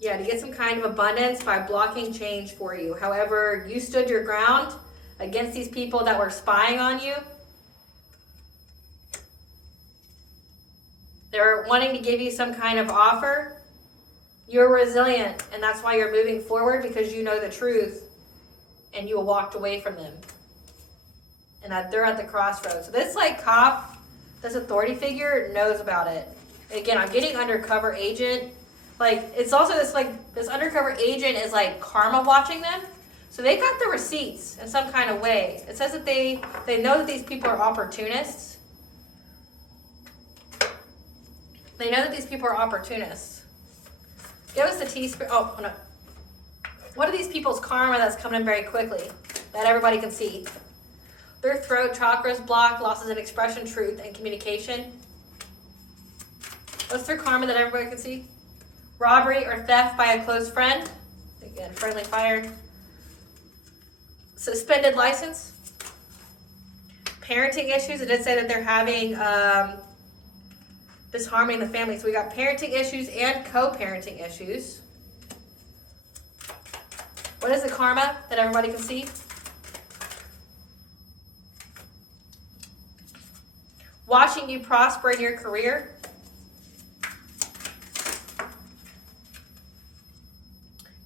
Yeah, to get some kind of abundance by blocking change for you. However, you stood your ground against these people that were spying on you. They're wanting to give you some kind of offer. You're resilient, and that's why you're moving forward, because you know the truth and you walked away from them. And that they're at the crossroads. So this like cop, this authority figure knows about it. Again, I'm getting undercover agent. Like, it's also this like, this undercover agent is like karma watching them. So they got the receipts in some kind of way. It says that they know that these people are opportunists. They know that these people are opportunists. Give us the teaspoon. Oh, no. What are these people's karma that's coming in very quickly that everybody can see? Their throat chakras blocked, losses in expression, truth, and communication. What's their karma that everybody can see? Robbery or theft by a close friend. Again, friendly fire. Suspended license. Parenting issues. It did say that they're having disharmony in the family. So we got parenting issues and co-parenting issues. What is the karma that everybody can see? Watching you prosper in your career.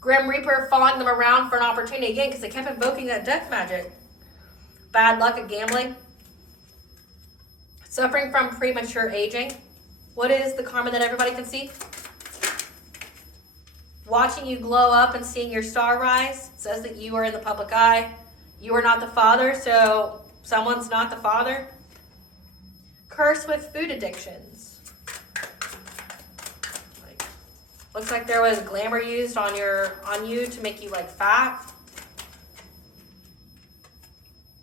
Grim Reaper following them around for an opportunity again because they kept invoking that death magic. Bad luck at gambling. Suffering from premature aging. What is the karma that everybody can see? Watching you glow up and seeing your star rise. It says that you are in the public eye. You are not the father, so someone's not the father. Curse with food addictions. Looks like there was glamour used on you to make you like fat.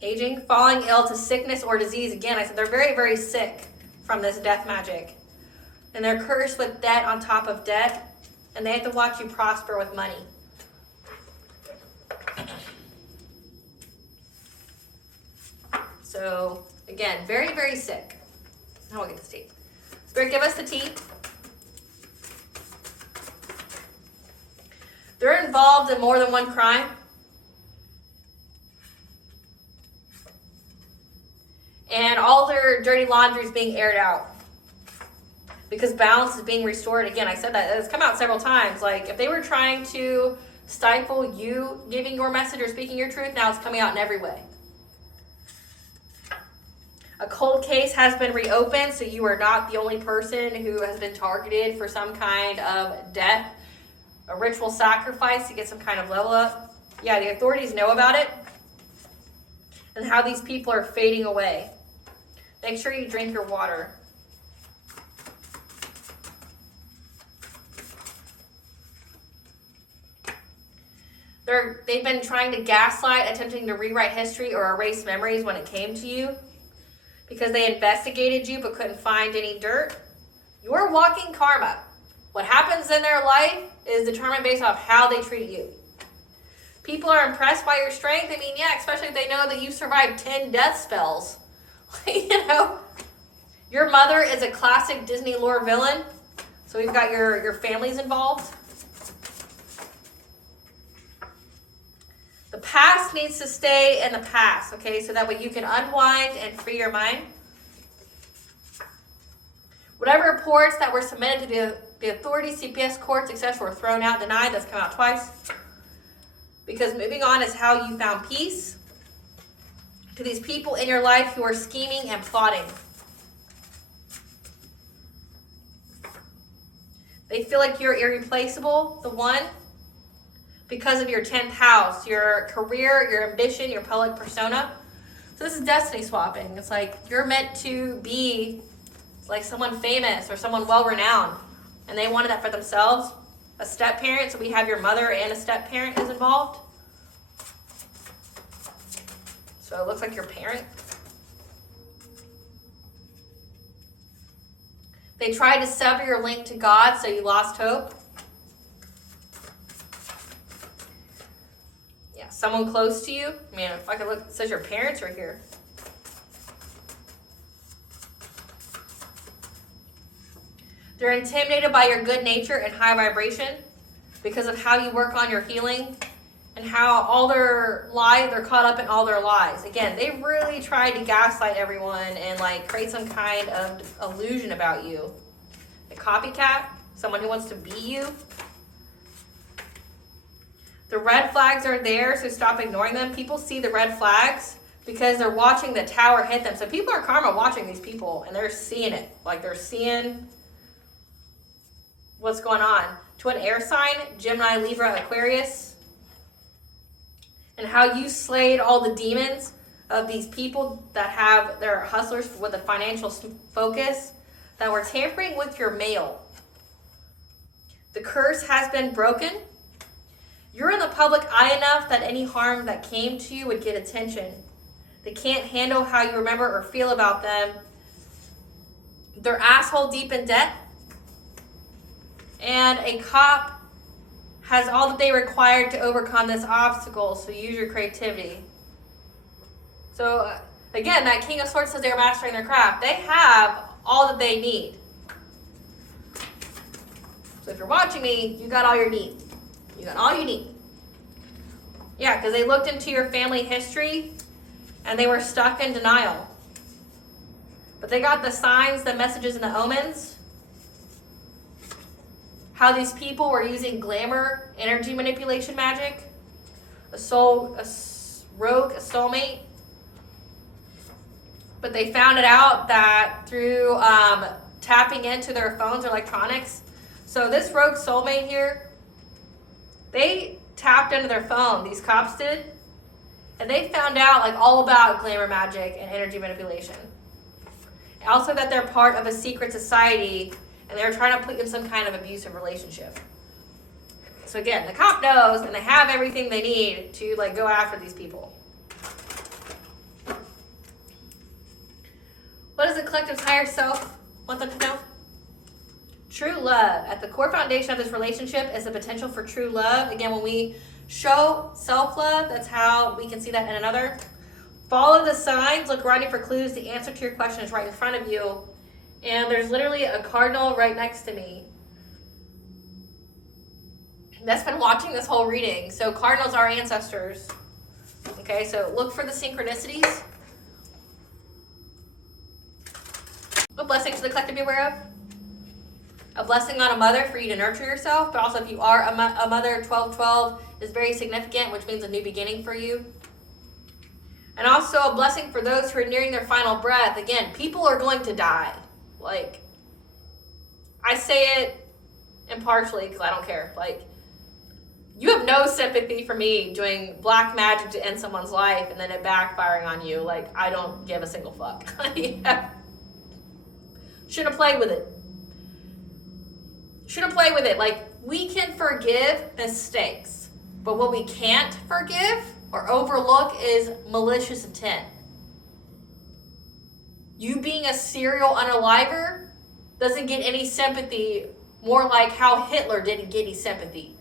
Aging, falling ill to sickness or disease. Again, I said they're very, very sick from this death magic. And they're cursed with debt on top of debt. And they have to watch you prosper with money. So, again, very, very sick. Now we'll get the tea. Spirit, give us the tea. They're involved in more than one crime. And all their dirty laundry is being aired out. Because balance is being restored. Again, I said that. It's come out several times. Like, if they were trying to stifle you giving your message or speaking your truth, now it's coming out in every way. A cold case has been reopened, so you are not the only person who has been targeted for some kind of death. A ritual sacrifice to get some kind of level up. Yeah, the authorities know about it. And how these people are fading away. Make sure you drink your water. They've been trying to gaslight, attempting to rewrite history or erase memories when it came to you. Because they investigated you but couldn't find any dirt. You're walking karma. What happens in their life is determined based off how they treat you. People are impressed by your strength. I mean, yeah, especially if they know that you survived 10 death spells. You know, your mother is a classic Disney lore villain. So we've got your families involved. The past needs to stay in the past, okay? So that way you can unwind and free your mind. Whatever reports that were submitted to the authorities, CPS, courts, etc. were thrown out, denied. That's come out twice. Because moving on is how you found peace. To these people in your life who are scheming and plotting. They feel like you're irreplaceable, the one. Because of your 10th house, your career, your ambition, your public persona. So this is destiny swapping. It's like you're meant to be like someone famous or someone well-renowned. And they wanted that for themselves. A step-parent, so we have your mother and a step-parent is involved. So it looks like your parent. They tried to sever your link to God, so you lost hope. Someone close to you. I mean, if I could look, it says your parents are here. They're intimidated by your good nature and high vibration because of how you work on your healing and how all their lies, they're caught up in all their lies. Again, they really tried to gaslight everyone and like create some kind of illusion about you. a copycat, someone who wants to be you. The red flags are there, so stop ignoring them. People see the red flags because they're watching the tower hit them. So people are karma watching these people, and they're seeing it. Like, they're seeing what's going on. To an air sign, Gemini, Libra, Aquarius, and how you slayed all the demons of these people that have their hustlers with a financial focus that were tampering with your mail. The curse has been broken. You're in the public eye enough that any harm that came to you would get attention. They can't handle how you remember or feel about them. They're asshole deep in debt. And a cop has all that they require to overcome this obstacle, so use your creativity. So, again, that King of Swords says they're mastering their craft. They have all that they need. So if you're watching me, you got all your need. You got all you need. Yeah, because they looked into your family history and they were stuck in denial. But they got the signs, the messages, and the omens. How these people were using glamour, energy manipulation magic, a rogue, a soulmate. But they found it out that through tapping into their phones or electronics. So this rogue soulmate here, they tapped into their phone, these cops did, and they found out like all about glamour magic and energy manipulation. Also that they're part of a secret society and they're trying to put you in some kind of abusive relationship. So again, the cop knows and they have everything they need to like go after these people. What does the collective's higher self want them to know? True love. At the core foundation of this relationship is the potential for true love. Again, when we show self-love, that's how we can see that in another. Follow the signs. Look around you for clues. The answer to your question is right in front of you. And there's literally a cardinal right next to me that's been watching this whole reading. So cardinals are ancestors. Okay, so look for the synchronicities. What blessings to the collective be aware of? A blessing on a mother for you to nurture yourself, but also if you are a mother, 12-12 is very significant, which means a new beginning for you. And also a blessing for those who are nearing their final breath. Again, people are going to die. Like, I say it impartially because I don't care. Like, you have no sympathy for me doing black magic to end someone's life and then it backfiring on you. Like, I don't give a single fuck. Yeah. Should have played with it. Should have played with it. Like, we can forgive mistakes, but what we can't forgive or overlook is malicious intent. You being a serial unaliver doesn't get any sympathy, more like how Hitler didn't get any sympathy.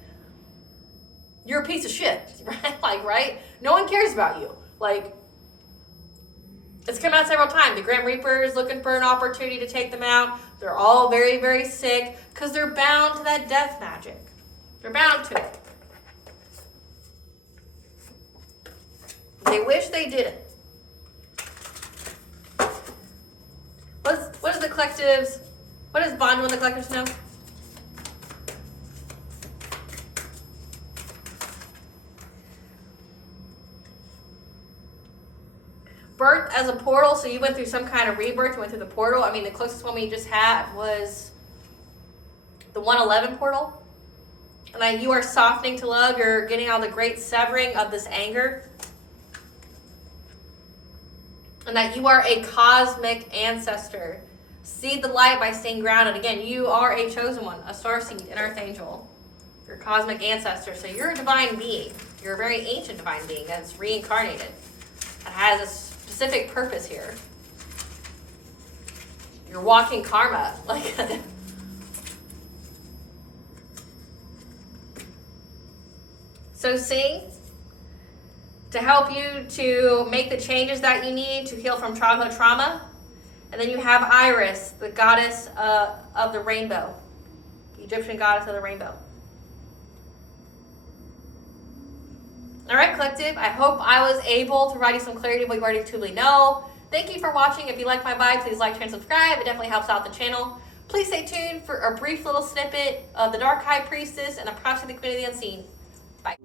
You're a piece of shit, right? Like, right? No one cares about you. Like, it's come out several times. The Grim Reaper is looking for an opportunity to take them out. They're all very, very sick because they're bound to that death magic. They're bound to it. They wish they didn't. What does Bond with the collectives know? Birth as a portal, so you went through some kind of rebirth, you went through the portal. I mean, the closest one we just had was the 111 portal. And that you are softening to love, you're getting out the great severing of this anger. And that you are a cosmic ancestor. See the light by staying grounded. Again, you are a chosen one, a starseed, an earth angel. You're a cosmic ancestor, so you're a divine being. You're a very ancient divine being that's reincarnated. That has a specific purpose here. You're walking karma. Like, so sing to help you to make the changes that you need to heal from childhood trauma. And then you have Iris, the goddess of the rainbow, the Egyptian goddess of the rainbow. All right, collective, I hope I was able to provide you some clarity of what you already truly know. Thank you for watching. If you like my vibe, please like, share, and subscribe. It definitely helps out the channel. Please stay tuned for a brief little snippet of the Dark High Priestess and the Prophecy of the Queen of the Unseen. Bye.